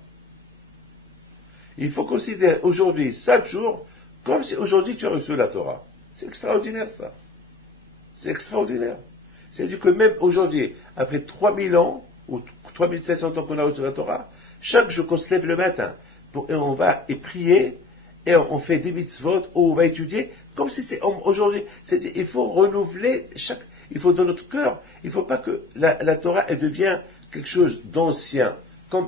Il faut considérer aujourd'hui, chaque jour, comme si aujourd'hui tu as reçu la Torah. C'est extraordinaire, ça. C'est extraordinaire. C'est-à-dire que même aujourd'hui, après 3000 ans, ou 3500 ans qu'on a reçu la Torah, chaque jour qu'on se lève le matin, et on va et prier, et on fait des mitzvot, ou on va étudier, comme si c'est aujourd'hui. C'est-à-dire, il faut renouveler il faut dans notre cœur, il ne faut pas que la Torah, elle devienne quelque chose d'ancien, comme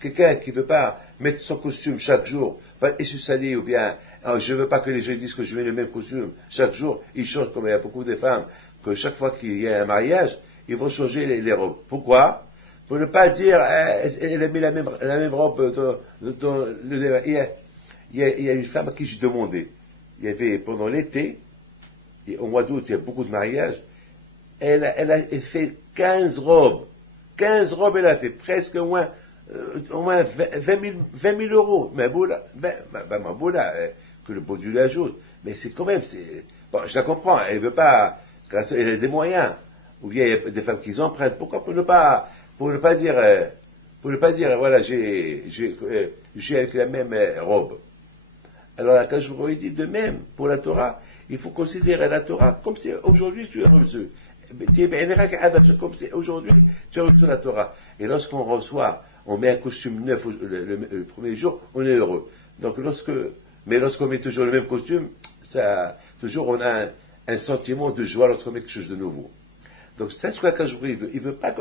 quelqu'un qui ne veut pas mettre son costume chaque jour, et se salir, ou bien, je ne veux pas que les gens disent que je mets le même costume chaque jour, ils changent, comme il y a beaucoup de femmes, que chaque fois qu'il y a un mariage, ils vont changer les robes. Pourquoi? Pour ne pas dire, elle a mis la même robe il y a une femme à qui j'ai demandé. Il y avait, pendant l'été, et au mois d'août, il y a beaucoup de mariages, elle a fait 15 robes. 15 robes, elle a fait presque au moins 20 000 euros. Mais boula, que le bon Dieu l'ajoute. Mais c'est quand même, bon, je la comprends, elle veut pas, elle a des moyens. Ou bien il y a des femmes qui empruntent. Pourquoi? Pour ne pas dire, voilà, j'ai avec la même robe. Alors la Kadosh Baruch Hu dit de même, pour la Torah, il faut considérer la Torah comme si aujourd'hui tu as reçu. Comme si aujourd'hui tu as reçu la Torah. Et lorsqu'on reçoit, on met un costume neuf le premier jour, on est heureux. Donc mais lorsqu'on met toujours le même costume, toujours on a un sentiment de joie lorsqu'on met quelque chose de nouveau. Donc c'est ce que Akadosh Baruch Hu veut. Il veut pas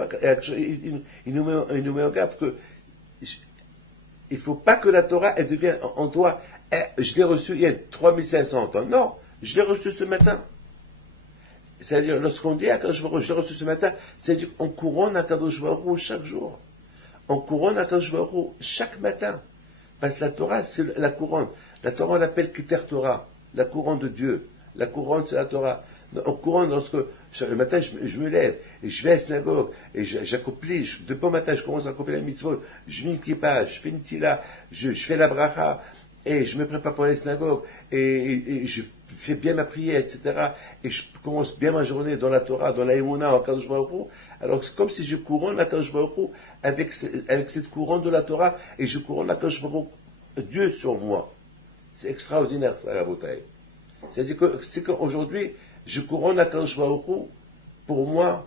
il nous met en garde que il ne faut pas que la Torah, elle devienne en toi. Je l'ai reçu il y a 3500 ans. Non, je l'ai reçu ce matin. C'est-à-dire, lorsqu'on dit Akadosh Baruch Hu, je l'ai reçu ce matin, c'est-à-dire qu'on couronne Akadosh Baruch Hu chaque jour. On couronne Akadosh Baruch Hu chaque matin. Parce que la Torah, c'est la couronne. La Torah, on l'appelle Keter Torah, la couronne de Dieu. La couronne, c'est la Torah. On couronne lorsque, le matin, je me lève, et je vais à la synagogue, et j'accomplis, de bon matin, je commence à accomplir la mitzvot, je mets une kippa, je fais une tila, je fais la bracha, et je me prépare pour la synagogue, et je fais bien ma prière, etc. Et je commence bien ma journée dans la Torah, dans la Emouna, en Kadosh Baruch Hu. Alors, c'est comme si je couronne la Kadosh Baruch Hu avec cette couronne de la Torah, et je couronne la Kadosh Baruch Hu, Dieu sur moi. C'est extraordinaire, ça, la bouteille. C'est-à-dire qu'aujourd'hui, je couronne Akadosh Baruch Hu pour moi,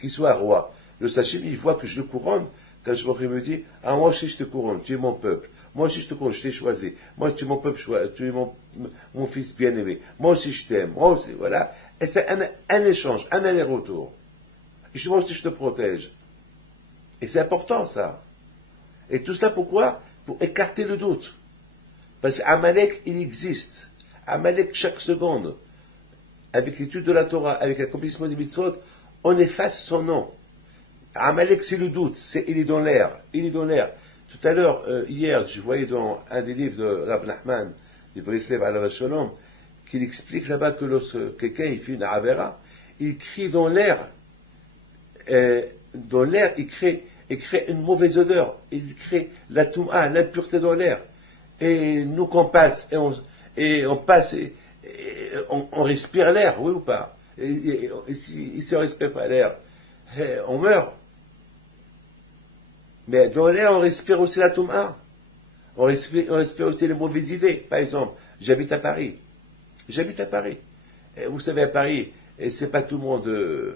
qu'il soit roi. Le Sachem, il voit que je le couronne, quand je me dit, moi aussi je te couronne, tu es mon peuple. Moi aussi je te couronne, je t'ai choisi. Moi, tu es mon peuple, tu es mon fils bien-aimé. Moi aussi je t'aime. Moi aussi, voilà. Et c'est un échange, un aller-retour. Et moi aussi je te protège. Et c'est important, ça. Et tout cela pourquoi? Pour écarter le doute. Parce qu'Amalek, il existe. Amalek, chaque seconde, avec l'étude de la Torah, avec l'accomplissement des mitzvot, on efface son nom. Amalek, c'est le doute, il est dans l'air. Il est dans l'air. Tout à l'heure, hier, je voyais dans un des livres de Rav Nachman, de Breslev Alav Shalom, qu'il explique là-bas que lorsque quelqu'un il fait une avera, il crie dans l'air. Il crée une mauvaise odeur. Il crée la touma, l'impureté dans l'air. Et nous qu'on passe, on passe et on respire l'air, oui ou pas? Et si on ne respire pas l'air, on meurt. Mais dans l'air, on respire aussi la touma. On respire aussi les mauvaises idées. Par exemple, j'habite à Paris. Et vous savez, à Paris, et c'est pas tout le monde.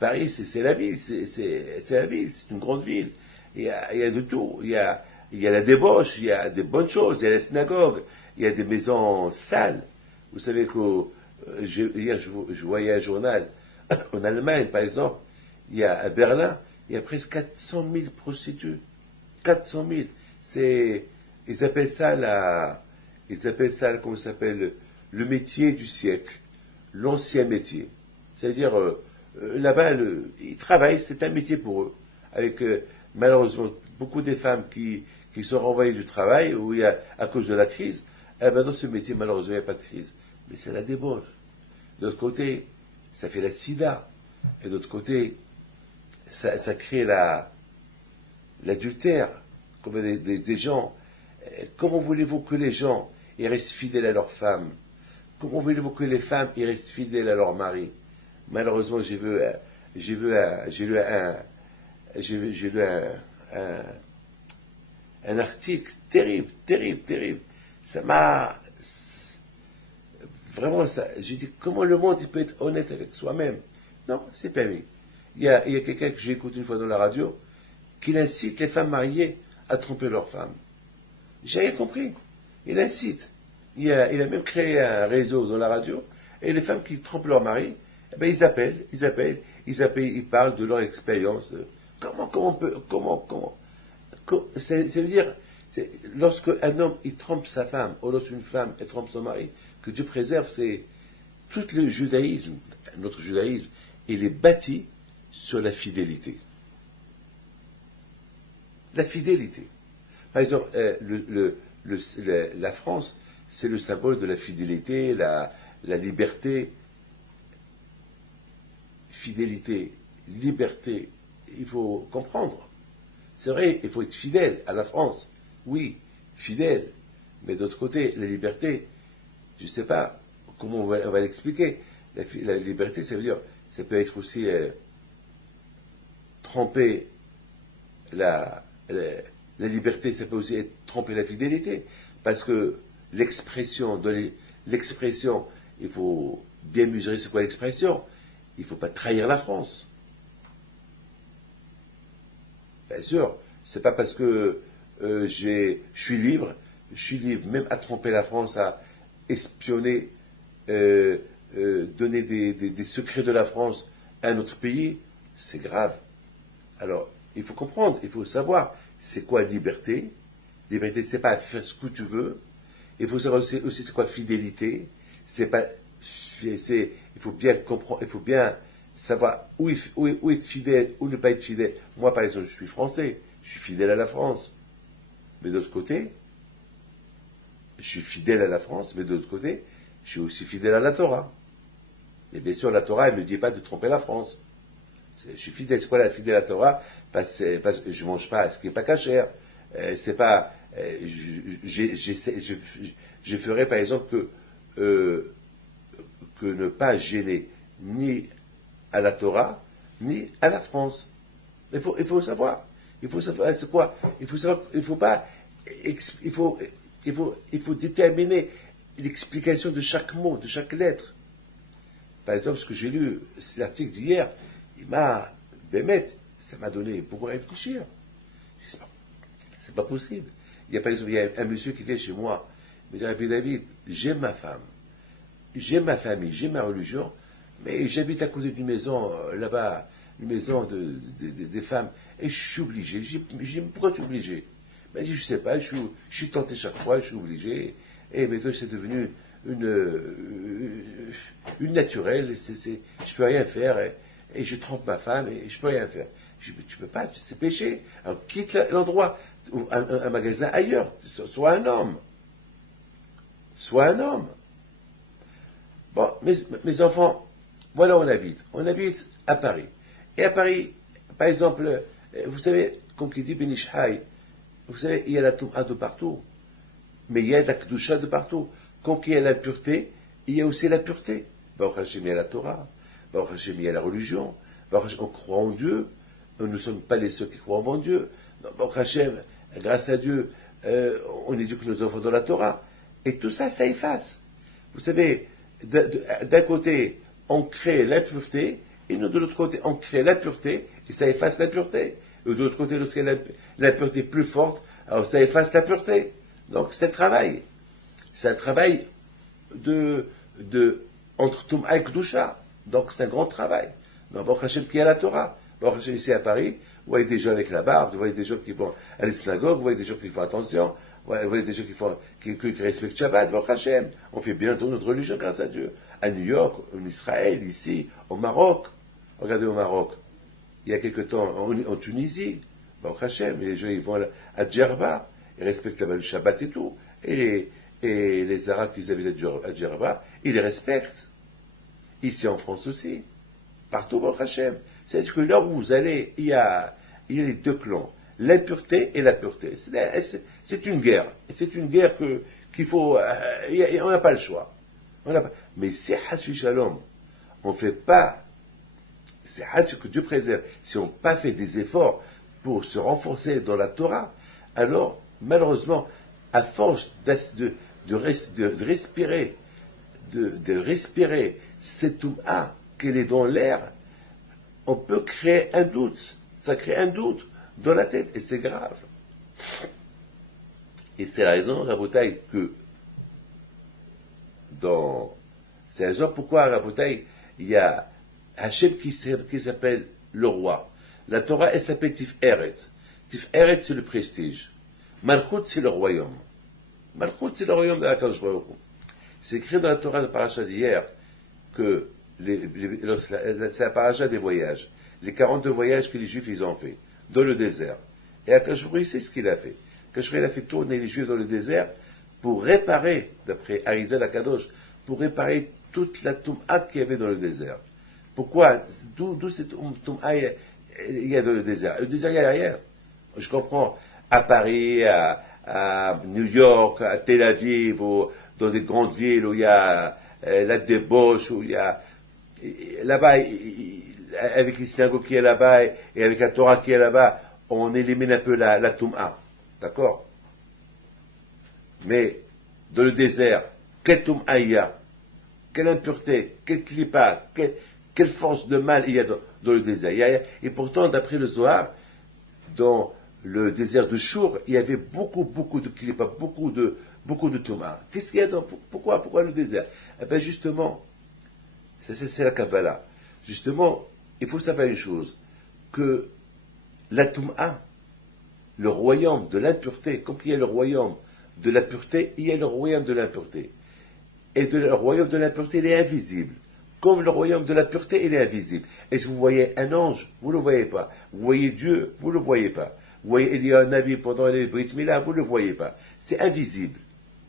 Paris, c'est la ville. C'est la ville. C'est une grande ville. Il y a de tout. Il y a la débauche. Il y a des bonnes choses. Il y a la synagogue. Il y a des maisons sales. Vous savez que hier, je voyais un journal en Allemagne, par exemple. Il y a à Berlin, il y a presque 400 000 prostituées. 400 000. Ils appellent ça comment ça s'appelle, le métier du siècle, l'ancien métier. C'est-à-dire, là-bas, ils travaillent, c'est un métier pour eux. Avec, malheureusement, beaucoup des femmes qui sont renvoyées du travail, à cause de la crise. Eh ben, dans ce métier, malheureusement, il n'y a pas de crise. Mais c'est la débauche. D'autre côté, ça fait la sida. Et d'autre côté, ça crée l'adultère. Comme des gens. Comment voulez-vous que les gens ils restent fidèles à leurs femmes? Comment voulez-vous que les femmes ils restent fidèles à leur mari? Malheureusement, j'ai lu un article terrible, terrible, terrible. Ça m'a vraiment j'ai dit comment le monde il peut être honnête avec soi-même? Non, c'est permis. Il y a quelqu'un que j'ai écouté une fois dans la radio qui incite les femmes mariées à tromper leurs femmes. J'ai rien compris. Il incite. Il a même créé un réseau dans la radio, et les femmes qui trompent leur mari, eh ben, ils parlent de leur expérience. Comment ça veut dire, lorsque un homme, il trompe sa femme, ou lorsqu'une femme, elle trompe son mari, que Dieu préserve, c'est tout le judaïsme, notre judaïsme, il est bâti sur la fidélité. La fidélité. Par exemple, la France, c'est le symbole de la fidélité, la liberté. Fidélité, liberté, il faut comprendre. C'est vrai, il faut être fidèle à la France. Oui, fidèle. Mais d'autre côté, la liberté, je ne sais pas comment on va l'expliquer. La liberté, ça veut dire, ça peut être aussi tromper la liberté, ça peut aussi être tromper la fidélité, parce que l'expression, il faut bien mesurer c'est quoi l'expression. Il ne faut pas trahir la France. Bien sûr, c'est pas parce que je suis libre même à tromper la France, à espionner, donner des secrets de la France à un autre pays, c'est grave. Alors, il faut comprendre, il faut savoir, c'est quoi liberté? Liberté, c'est pas faire ce que tu veux. Il faut savoir aussi c'est quoi fidélité. Il faut bien comprendre, il faut bien savoir où être fidèle, où ne pas être fidèle. Moi, par exemple, je suis français, je suis fidèle à la France. Mais d'autre côté, je suis fidèle à la France, mais d'autre côté, je suis aussi fidèle à la Torah. Et bien sûr, la Torah, elle ne me dit pas de tromper la France. Je suis fidèle, c'est quoi la fidèle à la Torah? Parce que je ne mange pas ce qui n'est pas cachère. C'est pas. Je ferai par exemple que ne pas gêner ni à la Torah, ni à la France. Il faut savoir. Il faut savoir, c'est quoi? Il faut savoir, il faut déterminer l'explication de chaque mot, de chaque lettre. Par exemple, ce que j'ai lu, c'est l'article d'hier, ça m'a donné beaucoup à réfléchir. C'est pas possible. Par exemple, il y a un monsieur qui vient chez moi, il me dit, Rabbi David, j'aime ma femme, j'aime ma famille, j'aime ma religion, mais j'habite à côté d'une maison, là-bas, une maison des femmes, et je suis obligé. Je dis, pourquoi tu es obligé? Ben, je ne sais pas, je suis tenté chaque fois, je suis obligé, et maintenant c'est devenu une naturelle, je ne peux rien faire, et je trompe ma femme, et je ne peux rien faire. Je dis, tu ne peux pas, c'est péché. Alors quitte l'endroit, un magasin ailleurs, sois un homme. Sois un homme. Bon, mes enfants, voilà où on habite. On habite à Paris. Et à Paris, par exemple, vous savez, comme qui dit Ben Ish Hai, vous savez, il y a la Touma de partout, mais il y a la Kedusha de partout. Quand il y a la pureté, il y a aussi la pureté. Baruch Hashem, il y a la Torah. Baruch Hashem, il y a la religion. Baruch Hashem, on croit en Dieu. Nous ne sommes pas les seuls qui croient en Dieu. Baruch Hashem, grâce à Dieu, on éduque nos enfants dans la Torah. Et tout ça, ça efface. Vous savez, d'un côté, on crée l'impureté, et nous, de l'autre côté, on crée la pureté, et ça efface la pureté. Et de l'autre côté, lorsqu'il y a la pureté plus forte, alors ça efface la pureté. Donc, c'est un travail. C'est un travail entre Touma et Kedusha. Donc, c'est un grand travail. Donc, Baruch Hashem qui a la Torah. Bon, ici à Paris, vous voyez des gens avec la barbe, vous voyez des gens qui vont à la synagogue, vous voyez des gens qui font attention, vous voyez des gens qui respectent Shabbat, Baruch Hashem. On fait bien notre religion grâce à Dieu. À New York, en Israël, ici, au Maroc. Regardez au Maroc. Il y a quelque temps, en Tunisie, Baruch Hashem, les gens ils vont à Djerba, ils respectent le Shabbat et tout. Et les Arabes qui habitent à Djerba, ils les respectent. Ici en France aussi. Partout, Baruch Hashem. C'est-à-dire que là où vous allez, il y a les deux clans, l'impureté et la pureté. C'est une guerre. C'est une guerre qu'il faut. On n'a pas le choix. Mais si Hasbi Shalom, on ne fait pas. C'est Hasbi que Dieu préserve. Si on n'a pas fait des efforts pour se renforcer dans la Torah, alors, malheureusement, à force de respirer, de respirer cette Toum'a qu'elle est dans l'air, on peut créer un doute. Ça crée un doute dans la tête, et c'est grave. Et c'est la raison, Rabotai, c'est la raison pourquoi, Rabotai, il y a Hachem qui s'appelle le roi. La Torah, elle s'appelle Tiferet. Tiferet, c'est le prestige. Malchut, c'est le royaume. Malchut, c'est le royaume de la Kadosh Baruch Hu. C'est écrit dans la Torah de Paracha d'hier que c'est la paracha des voyages, les 42 voyages que les Juifs ils ont fait dans le désert. Et Akadosh Baruch Hu, c'est ce qu'il a fait. Akadosh Baruch Hu, il a fait tourner les Juifs dans le désert pour réparer, d'après Arizal Akadosh, pour réparer toute la Toum'a qu'il y avait dans le désert. Pourquoi? D'où cette Toum'a il y a dans le désert? Le désert, il n'y a rien. Je comprends. À Paris, à New York, à Tel Aviv, dans des grandes villes où il y a la débauche, où il y a là-bas, avec les synagogues qui est là-bas et avec la Torah qui est là-bas, on élimine un peu la Toum'a. D'accord? Mais dans le désert, quelle Toum'a il y a? Quelle impureté? Quelle clipa? Quelle force de mal il y a dans le désert? Et pourtant, d'après le Zohar, dans le désert de Chour, il y avait beaucoup de clipa, beaucoup de Toum'a. Qu'est-ce qu'il y a dans? Pourquoi le désert? Eh bien, justement, c'est la Kabbalah. Justement, il faut savoir une chose, que la Toum'a, le royaume de l'impureté, comme il y a le royaume de la pureté, il y a le royaume de l'impureté. Et le royaume de l'impureté, il est invisible. Comme le royaume de la pureté, il est invisible. Est-ce que vous voyez un ange? Vous ne le voyez pas. Vous voyez Dieu? Vous ne le voyez pas. Vous voyez il y a un Navi pendant les Brit Mila? Vous ne le voyez pas. C'est invisible.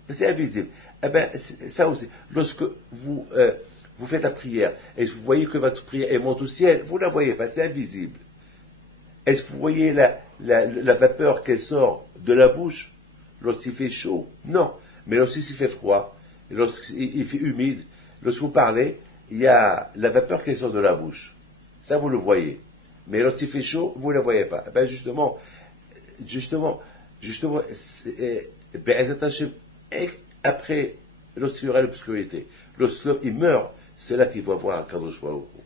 C'est invisible. Eh bien, ça aussi. Lorsque vous faites la prière, est-ce que vous voyez que votre prière monte au ciel? Vous ne la voyez pas. C'est invisible. Est-ce que vous voyez la vapeur qu'elle sort de la bouche lorsqu'il fait chaud? Non. Mais lorsqu'il fait froid, lorsqu'il fait humide, lorsque vous parlez, il y a la vapeur qui sort de la bouche. Ça, vous le voyez. Mais lorsqu'il fait chaud, vous ne le voyez pas. Ben justement, après, lorsqu'il y aura l'obscurité, lorsqu'il meurt, c'est là qu'il va voir Kadosh Baruch Hu.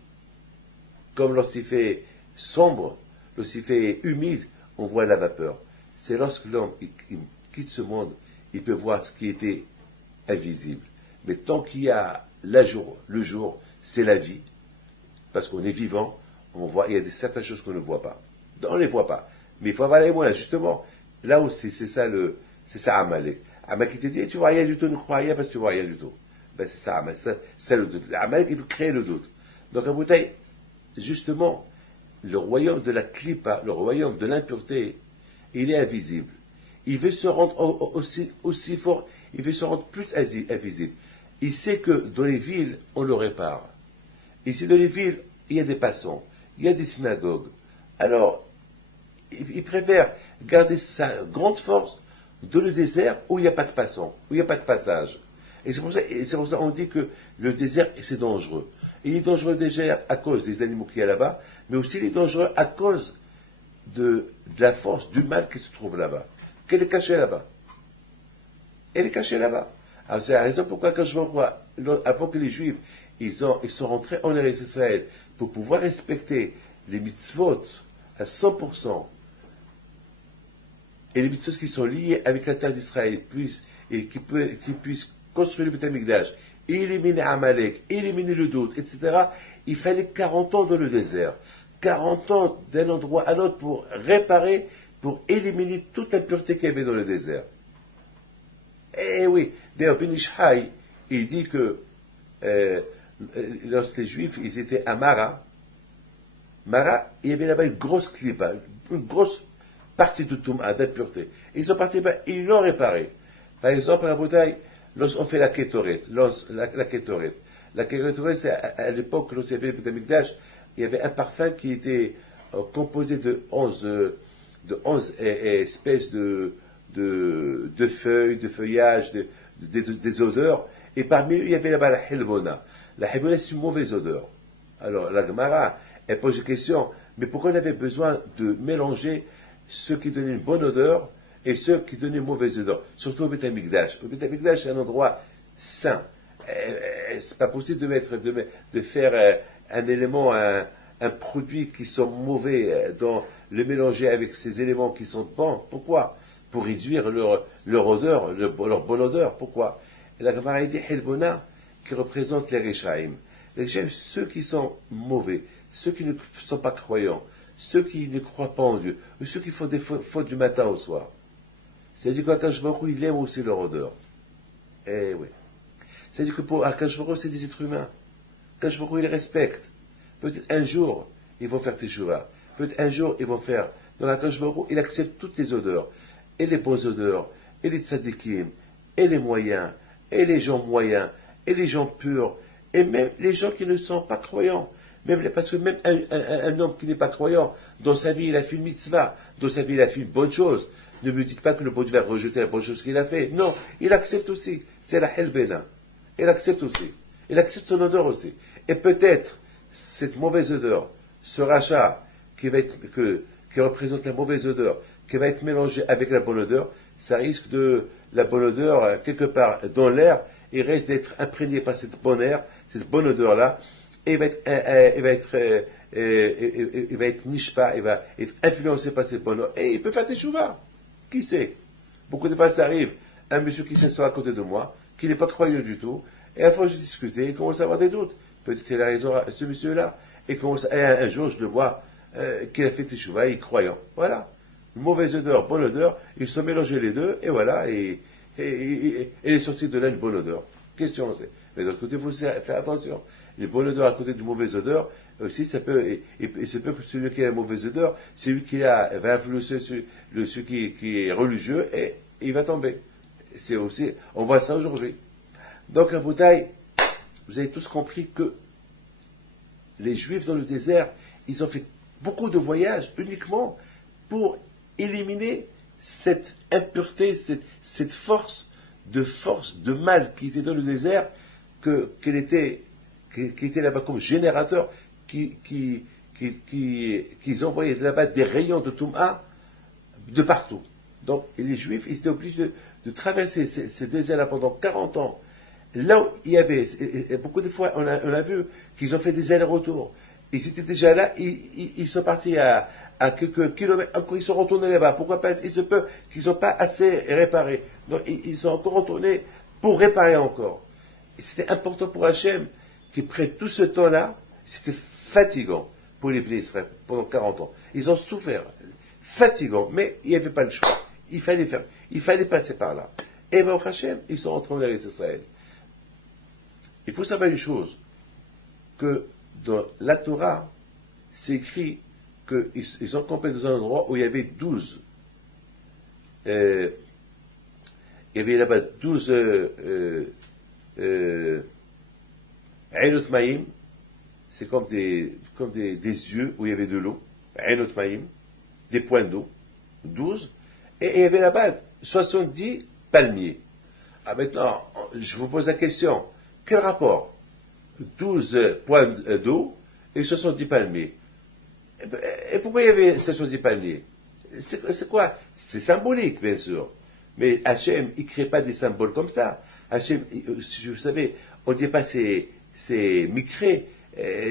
Comme lorsqu'il fait sombre, lorsqu'il fait humide, on voit la vapeur. C'est lorsque l'homme il quitte ce monde, il peut voir ce qui était invisible. Mais tant qu'il y a le jour, c'est la vie. Parce qu'on est vivant, on voit, il y a certaines choses qu'on ne voit pas. On ne les voit pas. Mais il faut avoir les moyens. Justement, là aussi, c'est ça Amalek. Amalek qui te dit, tu vois rien du tout, ne crois rien parce que tu vois rien du tout. Ben c'est ça Amalek. C'est le doute. Amalek, il veut créer le doute. Donc, à Bouteille, justement, le royaume de la klipa, le royaume de l'impureté, il est invisible. Il veut se rendre aussi fort, il veut se rendre plus invisible. Il sait que dans les villes, on le répare. Ici, dans les villes, il y a des passants, il y a des synagogues. Alors, il préfère garder sa grande force dans le désert où il n'y a pas de passants, où il n'y a pas de passage. Et c'est pour ça qu'on dit que le désert, c'est dangereux. Il est dangereux déjà à cause des animaux qu'il y a là-bas, mais aussi il est dangereux à cause de la force, du mal qui se trouve là-bas. Qu'elle est cachée là-bas. Elle est cachée là-bas. Alors c'est la raison pourquoi quand je vois, avant que les Juifs, ils sont rentrés en Eretz Israël pour pouvoir respecter les mitzvot à 100%, et les mitzvot qui sont liés avec la terre d'Israël, qui puissent construire le Beth Amikdash, éliminer Amalek, éliminer le doute, etc., il fallait 40 ans dans le désert. 40 ans d'un endroit à l'autre pour réparer, pour éliminer toute l'impureté qu'il y avait dans le désert. Eh oui, d'ailleurs, Ben Ishai, il dit que lorsque les Juifs, ils étaient à Mara, il y avait là-bas une grosse klipa, une grosse partie de Touma, d'impureté. Ils sont partis là-bas, ils l'ont réparé. Par exemple, à Boudaï, lorsqu'on fait la Kétoret, la Kétoret, c'est à l'époque, lorsqu'il y avait le Beth Amikdash, il y avait un parfum qui était composé de 11 espèces de feuilles, de feuillages, des odeurs, et parmi eux, il y avait là-bas la Helbona. La Helbona, c'est une mauvaise odeur. Alors, la Gemara, elle pose une question, mais pourquoi on avait besoin de mélanger ceux qui donnaient une bonne odeur et ceux qui donnaient une mauvaise odeur, surtout au Beth Amikdash. Au Beth Amikdash, c'est un endroit saint. C'est pas possible de faire un élément, un produit qui sont mauvais, le mélanger avec ces éléments qui sont bons. Pourquoi? Pour réduire leur odeur, leur bonne odeur. Pourquoi? Et la Gemara dit Helbona, qui représente les Rechaim. Les Rechaim, ceux qui sont mauvais, ceux qui ne sont pas croyants, ceux qui ne croient pas en Dieu, ou ceux qui font des fautes du matin au soir. C'est-à-dire qu'Akadosh Baruch Hu, il aime aussi leur odeur. Eh oui. C'est-à-dire que pour Akadosh Baruch Hu, c'est des êtres humains. Akadosh Baruch Hu, il les respecte. Peut-être un jour, ils vont faire teshuva. Peut-être un jour, ils vont faire. Donc Akadosh Baruch Hu, il accepte toutes les odeurs. Et les bonnes odeurs, et les tzadikim, et les moyens, et les gens moyens, et les gens purs, et même les gens qui ne sont pas croyants. Parce que même un homme qui n'est pas croyant, dans sa vie, il a fait une mitzvah, dans sa vie, il a fait une bonne chose. Ne me dites pas que le bon Dieu va rejeter la bonne chose qu'il a fait. Non, il accepte aussi. C'est la Helbena. Il accepte aussi. Il accepte son odeur aussi. Et peut-être, cette mauvaise odeur, ce rachat qui représente la mauvaise odeur, qui va être mélangé avec la bonne odeur, ça risque de, la bonne odeur, quelque part dans l'air, il reste d'être imprégné par cette bonne air, cette bonne odeur-là, et il va être nishpa, il va être influencé par cette bonne odeur, et il peut faire des chouvas. Qui sait? Beaucoup de fois, ça arrive. Un monsieur qui s'assoit à côté de moi, qui n'est pas croyant du tout, et à force de discuter, il commence à avoir des doutes. Peut-être qu'il a raison, ce monsieur-là. Et un jour, je le vois, qu'il a fait des chouvas, il est croyant. Voilà. Mauvaise odeur, bonne odeur, ils sont mélangés les deux, et voilà, et il est sorti de là une bonne odeur. Question, c'est. Mais de l'autre côté, il faut faire attention. Une bonne odeur à côté d'une mauvaise odeur, aussi, ça peut, et c'est peu que celui qui a la mauvaise odeur, c'est lui qui va influencer celui qui est religieux, et il va tomber. C'est aussi, on voit ça aujourd'hui. Donc, à Boudaï, vous avez tous compris que les Juifs dans le désert, ils ont fait beaucoup de voyages uniquement pour éliminer cette impureté, cette force de mal qui était dans le désert, qui était là-bas comme générateur, qu'ils envoyaient là-bas des rayons de Touma de partout. Donc les Juifs, ils étaient obligés de traverser ces déserts-là pendant 40 ans. Là où il y avait, et beaucoup de fois, on a vu qu'ils ont fait des allers-retours. Ils étaient déjà là, ils sont partis à quelques kilomètres, encore ils sont retournés là-bas. Pourquoi pas? Il se peut qu'ils n'ont pas assez réparé. Donc ils sont encore retournés pour réparer encore. Et c'était important pour Hachem qui prenne tout ce temps-là. C'était fatigant pour les Bnei Israël pendant 40 ans. Ils ont souffert. Fatigant, mais il n'y avait pas le choix. Il fallait passer par là. Et Baruch Hachem, ils sont rentrés en Eretz Israël. Il faut savoir une chose, que dans la Torah, c'est écrit qu'ils ont campé dans un endroit où il y avait 12. Il y avait là-bas 12 Einot Maïm, c'est comme des yeux où il y avait de l'eau, Einot Maïm, des points d'eau, 12, et il y avait là-bas 70 palmiers. Ah, maintenant, je vous pose la question, quel rapport? 12 points d'eau et 70 palmiers. Et pourquoi il y avait 70 palmiers? C'est quoi? C'est symbolique, bien sûr. Mais Hachem, il ne crée pas des symboles comme ça. Hachem, vous savez, on ne dit pas c'est micré,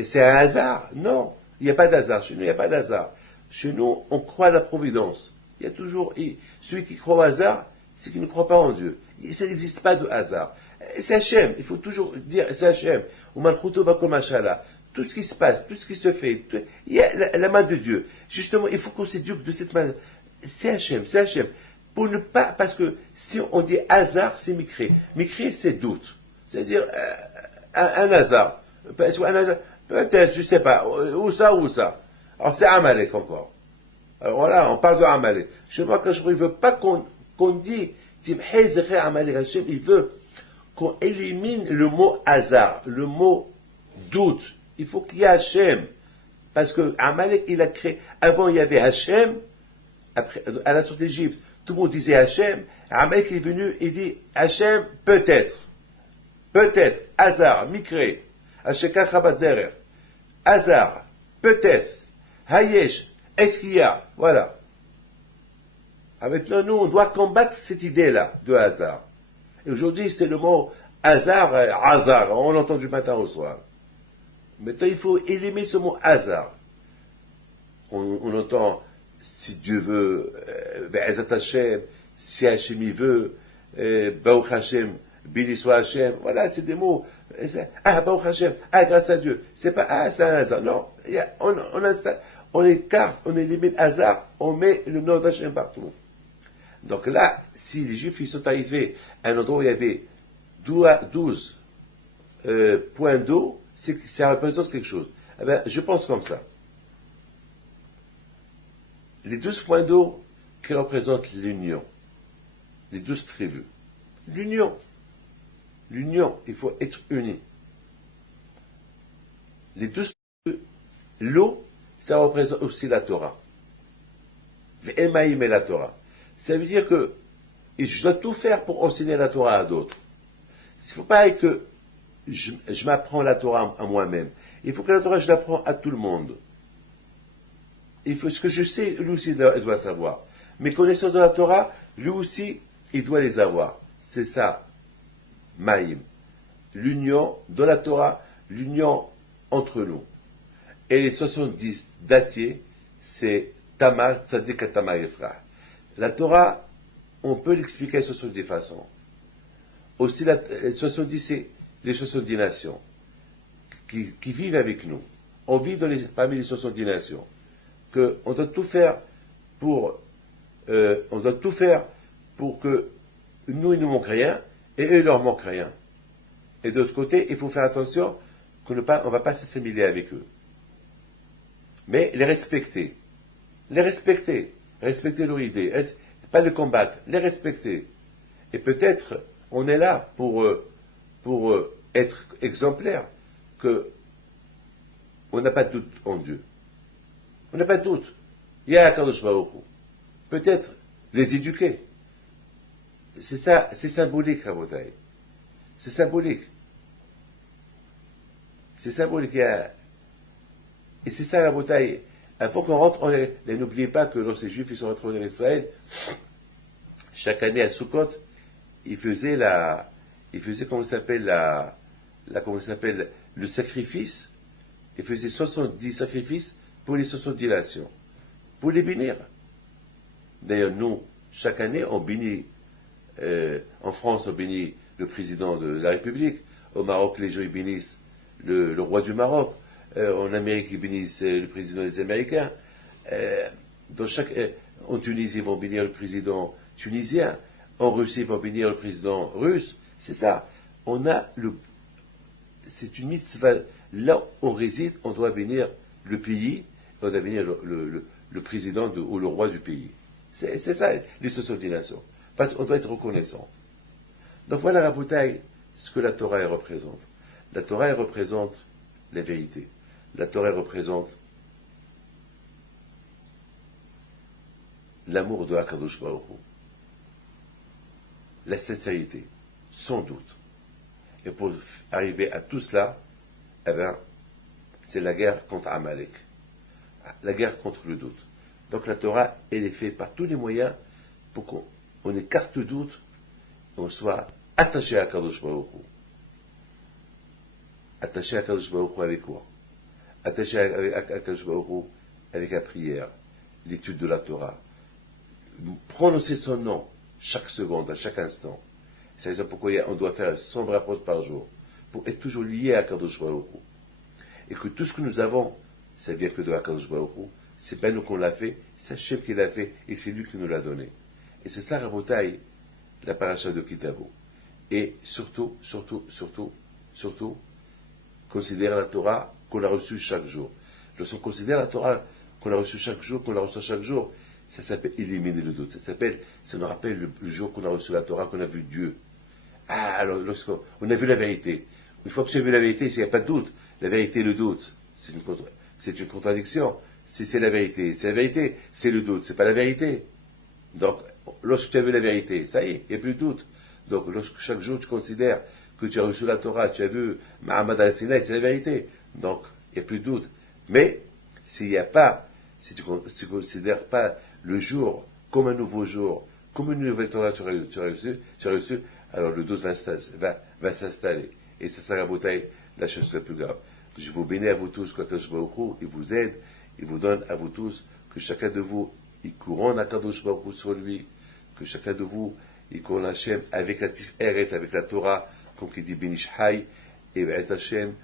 c'est un hasard. Non, il n'y a pas d'hasard. Chez nous, il n'y a pas d'hasard. Chez nous, on croit à la providence. Il y a toujours, celui qui croit au hasard, c'est qu'il ne croit pas en Dieu. Ça n'existe pas de hasard. C'est Hachem, il faut toujours dire, c'est Hachem. tout ce qui se passe, tout ce qui se fait, il y a la main de Dieu. Justement, il faut qu'on s'éduque de cette main. C'est Hachem, c'est Hachem. Pour ne pas, parce que si on dit hasard, c'est Mikré. Mikré, c'est doute. C'est-à-dire, un hasard. Un hasard. Peut-être, je ne sais pas, où ça. Alors, c'est Amalek encore. Alors voilà, on parle de Amalek. Je vois que je ne veux pas qu'on dit, Amalek, Hachem, il veut qu'on élimine le mot hasard, le mot doute. Il faut qu'il y ait Hachem. Parce que Amalek, il a créé, avant il y avait Hachem, après, à la sortie d'Égypte, tout le monde disait Hachem. Amalek est venu et dit Hachem, peut-être, hasard, Mikré, Hacheka Chabat Derer, hasard, peut-être, Hayesh, est-ce qu'il y a, voilà. Maintenant, nous, on doit combattre cette idée-là de hasard. Et aujourd'hui, c'est le mot hasard, on l'entend du matin au soir. Maintenant, il faut éliminer ce mot hasard. On entend, si Dieu veut, Be'ezat Hashem, si Hashem il veut, Baruch Hashem, béni soit Hashem. Voilà, c'est des mots. Baruch Hashem, grâce à Dieu. C'est pas, c'est un hasard. Non, on écarte, on élimine hasard, on met le nom d'Hachem partout. Donc là, si les Juifs ils sont arrivés à un endroit où il y avait 12 points d'eau, ça représente quelque chose. Eh bien, je pense comme ça. Les 12 points d'eau qui représentent l'union, les 12 tribus. L'union, il faut être unis. Les 12 tribus, l'eau, ça représente aussi la Torah. L'Emaïm et la Torah. Ça veut dire que je dois tout faire pour enseigner la Torah à d'autres. Il ne faut pas que je m'apprends la Torah à moi-même. Il faut que la Torah, je l'apprends à tout le monde. Il faut ce que je sais, lui aussi, il doit savoir. Mes connaissances de la Torah, lui aussi, il doit les avoir. C'est ça, Maïm. L'union de la Torah, l'union entre nous. Et les 70 dattiers, c'est Tamar, Tzadik et Tamar Efra. La Torah, on peut l'expliquer de 70 façons. Aussi, les 70, c'est les 70 nations qui vivent avec nous. On vit parmi les 70 nations. On doit tout faire pour que nous, il nous manque rien, et eux, il leur manque rien. Et de l'autre côté, il faut faire attention qu'on ne va pas s'assimiler avec eux. Mais les respecter, respecter leur idée, pas les combattre, les respecter. Et peut-être, on est là pour être exemplaire, que on n'a pas de doute en Dieu. On n'a pas de doute. Il y a Akadosh Baruch Hu. Peut-être les éduquer. C'est ça, c'est symbolique, Rabotai. C'est symbolique. C'est symbolique. Et c'est ça, Rabotai. Avant qu'on rentre, n'oubliez pas que lorsque les Juifs ils sont rentrés en Israël, chaque année à Sukkot, ils faisaient comment ça s'appelle, le sacrifice. Ils faisaient 70 sacrifices pour les 70 nations, pour les bénir. D'ailleurs, nous, chaque année, on bénit, en France, on bénit le président de la République. Au Maroc, les gens ils bénissent le roi du Maroc. En Amérique, ils bénissent le président des Américains. En Tunisie, ils vont bénir le président tunisien. En Russie, ils vont bénir le président russe. C'est ça. C'est une mitzvah. Là où on réside, on doit bénir le pays, on doit bénir le président ou le roi du pays. C'est ça, les 70 nations. Parce qu'on doit être reconnaissant. Donc voilà, Raboutaï, ce que la Torah représente. La Torah représente la vérité. La Torah représente l'amour de Hakadosh Baruch Hu. La sincérité, sans doute. Et pour arriver à tout cela, eh bien, c'est la guerre contre Amalek. La guerre contre le doute. Donc la Torah, elle est faite par tous les moyens pour qu'on écarte le doute, qu'on soit attaché à Kadosh Baruch Hu. Attaché à Kadosh Baruch Hu avec quoi? Attaché à Kadosh Baruch Hu avec la prière, l'étude de la Torah. Prononcer son nom chaque seconde, à chaque instant. C'est pourquoi on doit faire 100 brachot par jour, pour être toujours lié à Kadosh Baruch Hu. et que tout ce que nous avons, ça vient que de Hakadosh Baruch Hu. C'est pas nous qu'on l'a fait, c'est Hachem qui l'a fait, et c'est lui qui nous l'a donné. Et c'est ça, Rabotai, la paracha de Kitavo. Et surtout, considère la Torah qu'on a reçue chaque jour. Lorsqu'on considère la Torah qu'on a reçue chaque jour, ça s'appelle éliminer le doute. Ça nous rappelle le jour qu'on a reçu la Torah, qu'on a vu Dieu. Ah, alors lorsqu'on a vu la vérité. Une fois que tu as vu la vérité, il n'y a pas de doute. La vérité et le doute, c'est une contradiction. C'est la vérité. C'est la vérité, c'est le doute. C'est pas la vérité. Donc, lorsque tu as vu la vérité, ça y est, il n'y a plus de doute. Donc, lorsque chaque jour tu considères que tu as reçu la Torah, tu as vu Mahamad al-Sinaï, c'est la vérité. Donc, il n'y a plus de doute. Mais, si tu ne considères pas le jour comme un nouveau jour, comme une nouvelle Torah tu as reçu, alors le doute va s'installer. Et c'est ça, Rabotai, la chose la plus grave. Je vous bénis à vous tous, qu'Akadosh Baruch Hu, il vous aide, il vous donne à vous tous, que chacun de vous, il couronne Akadosh Baruch Hu sur lui, que chacun de vous, il couronne Hachem avec la Tiferet, avec la Torah, comme qui dit Benish Hay, et avec Hachem,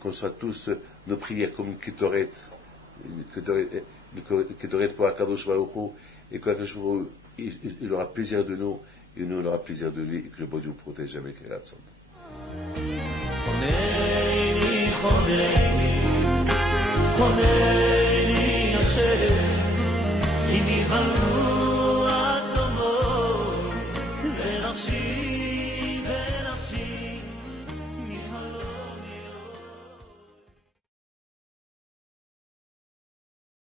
qu'on soit tous nos prières comme une Ketoret pour Akadosh Baruch Hu, et qu'Akadosh Baruch Hu, il aura plaisir de nous, et nous on aura plaisir de lui, et que le bon Dieu vous protège avec les ratzon. חונני השם, אם יבלע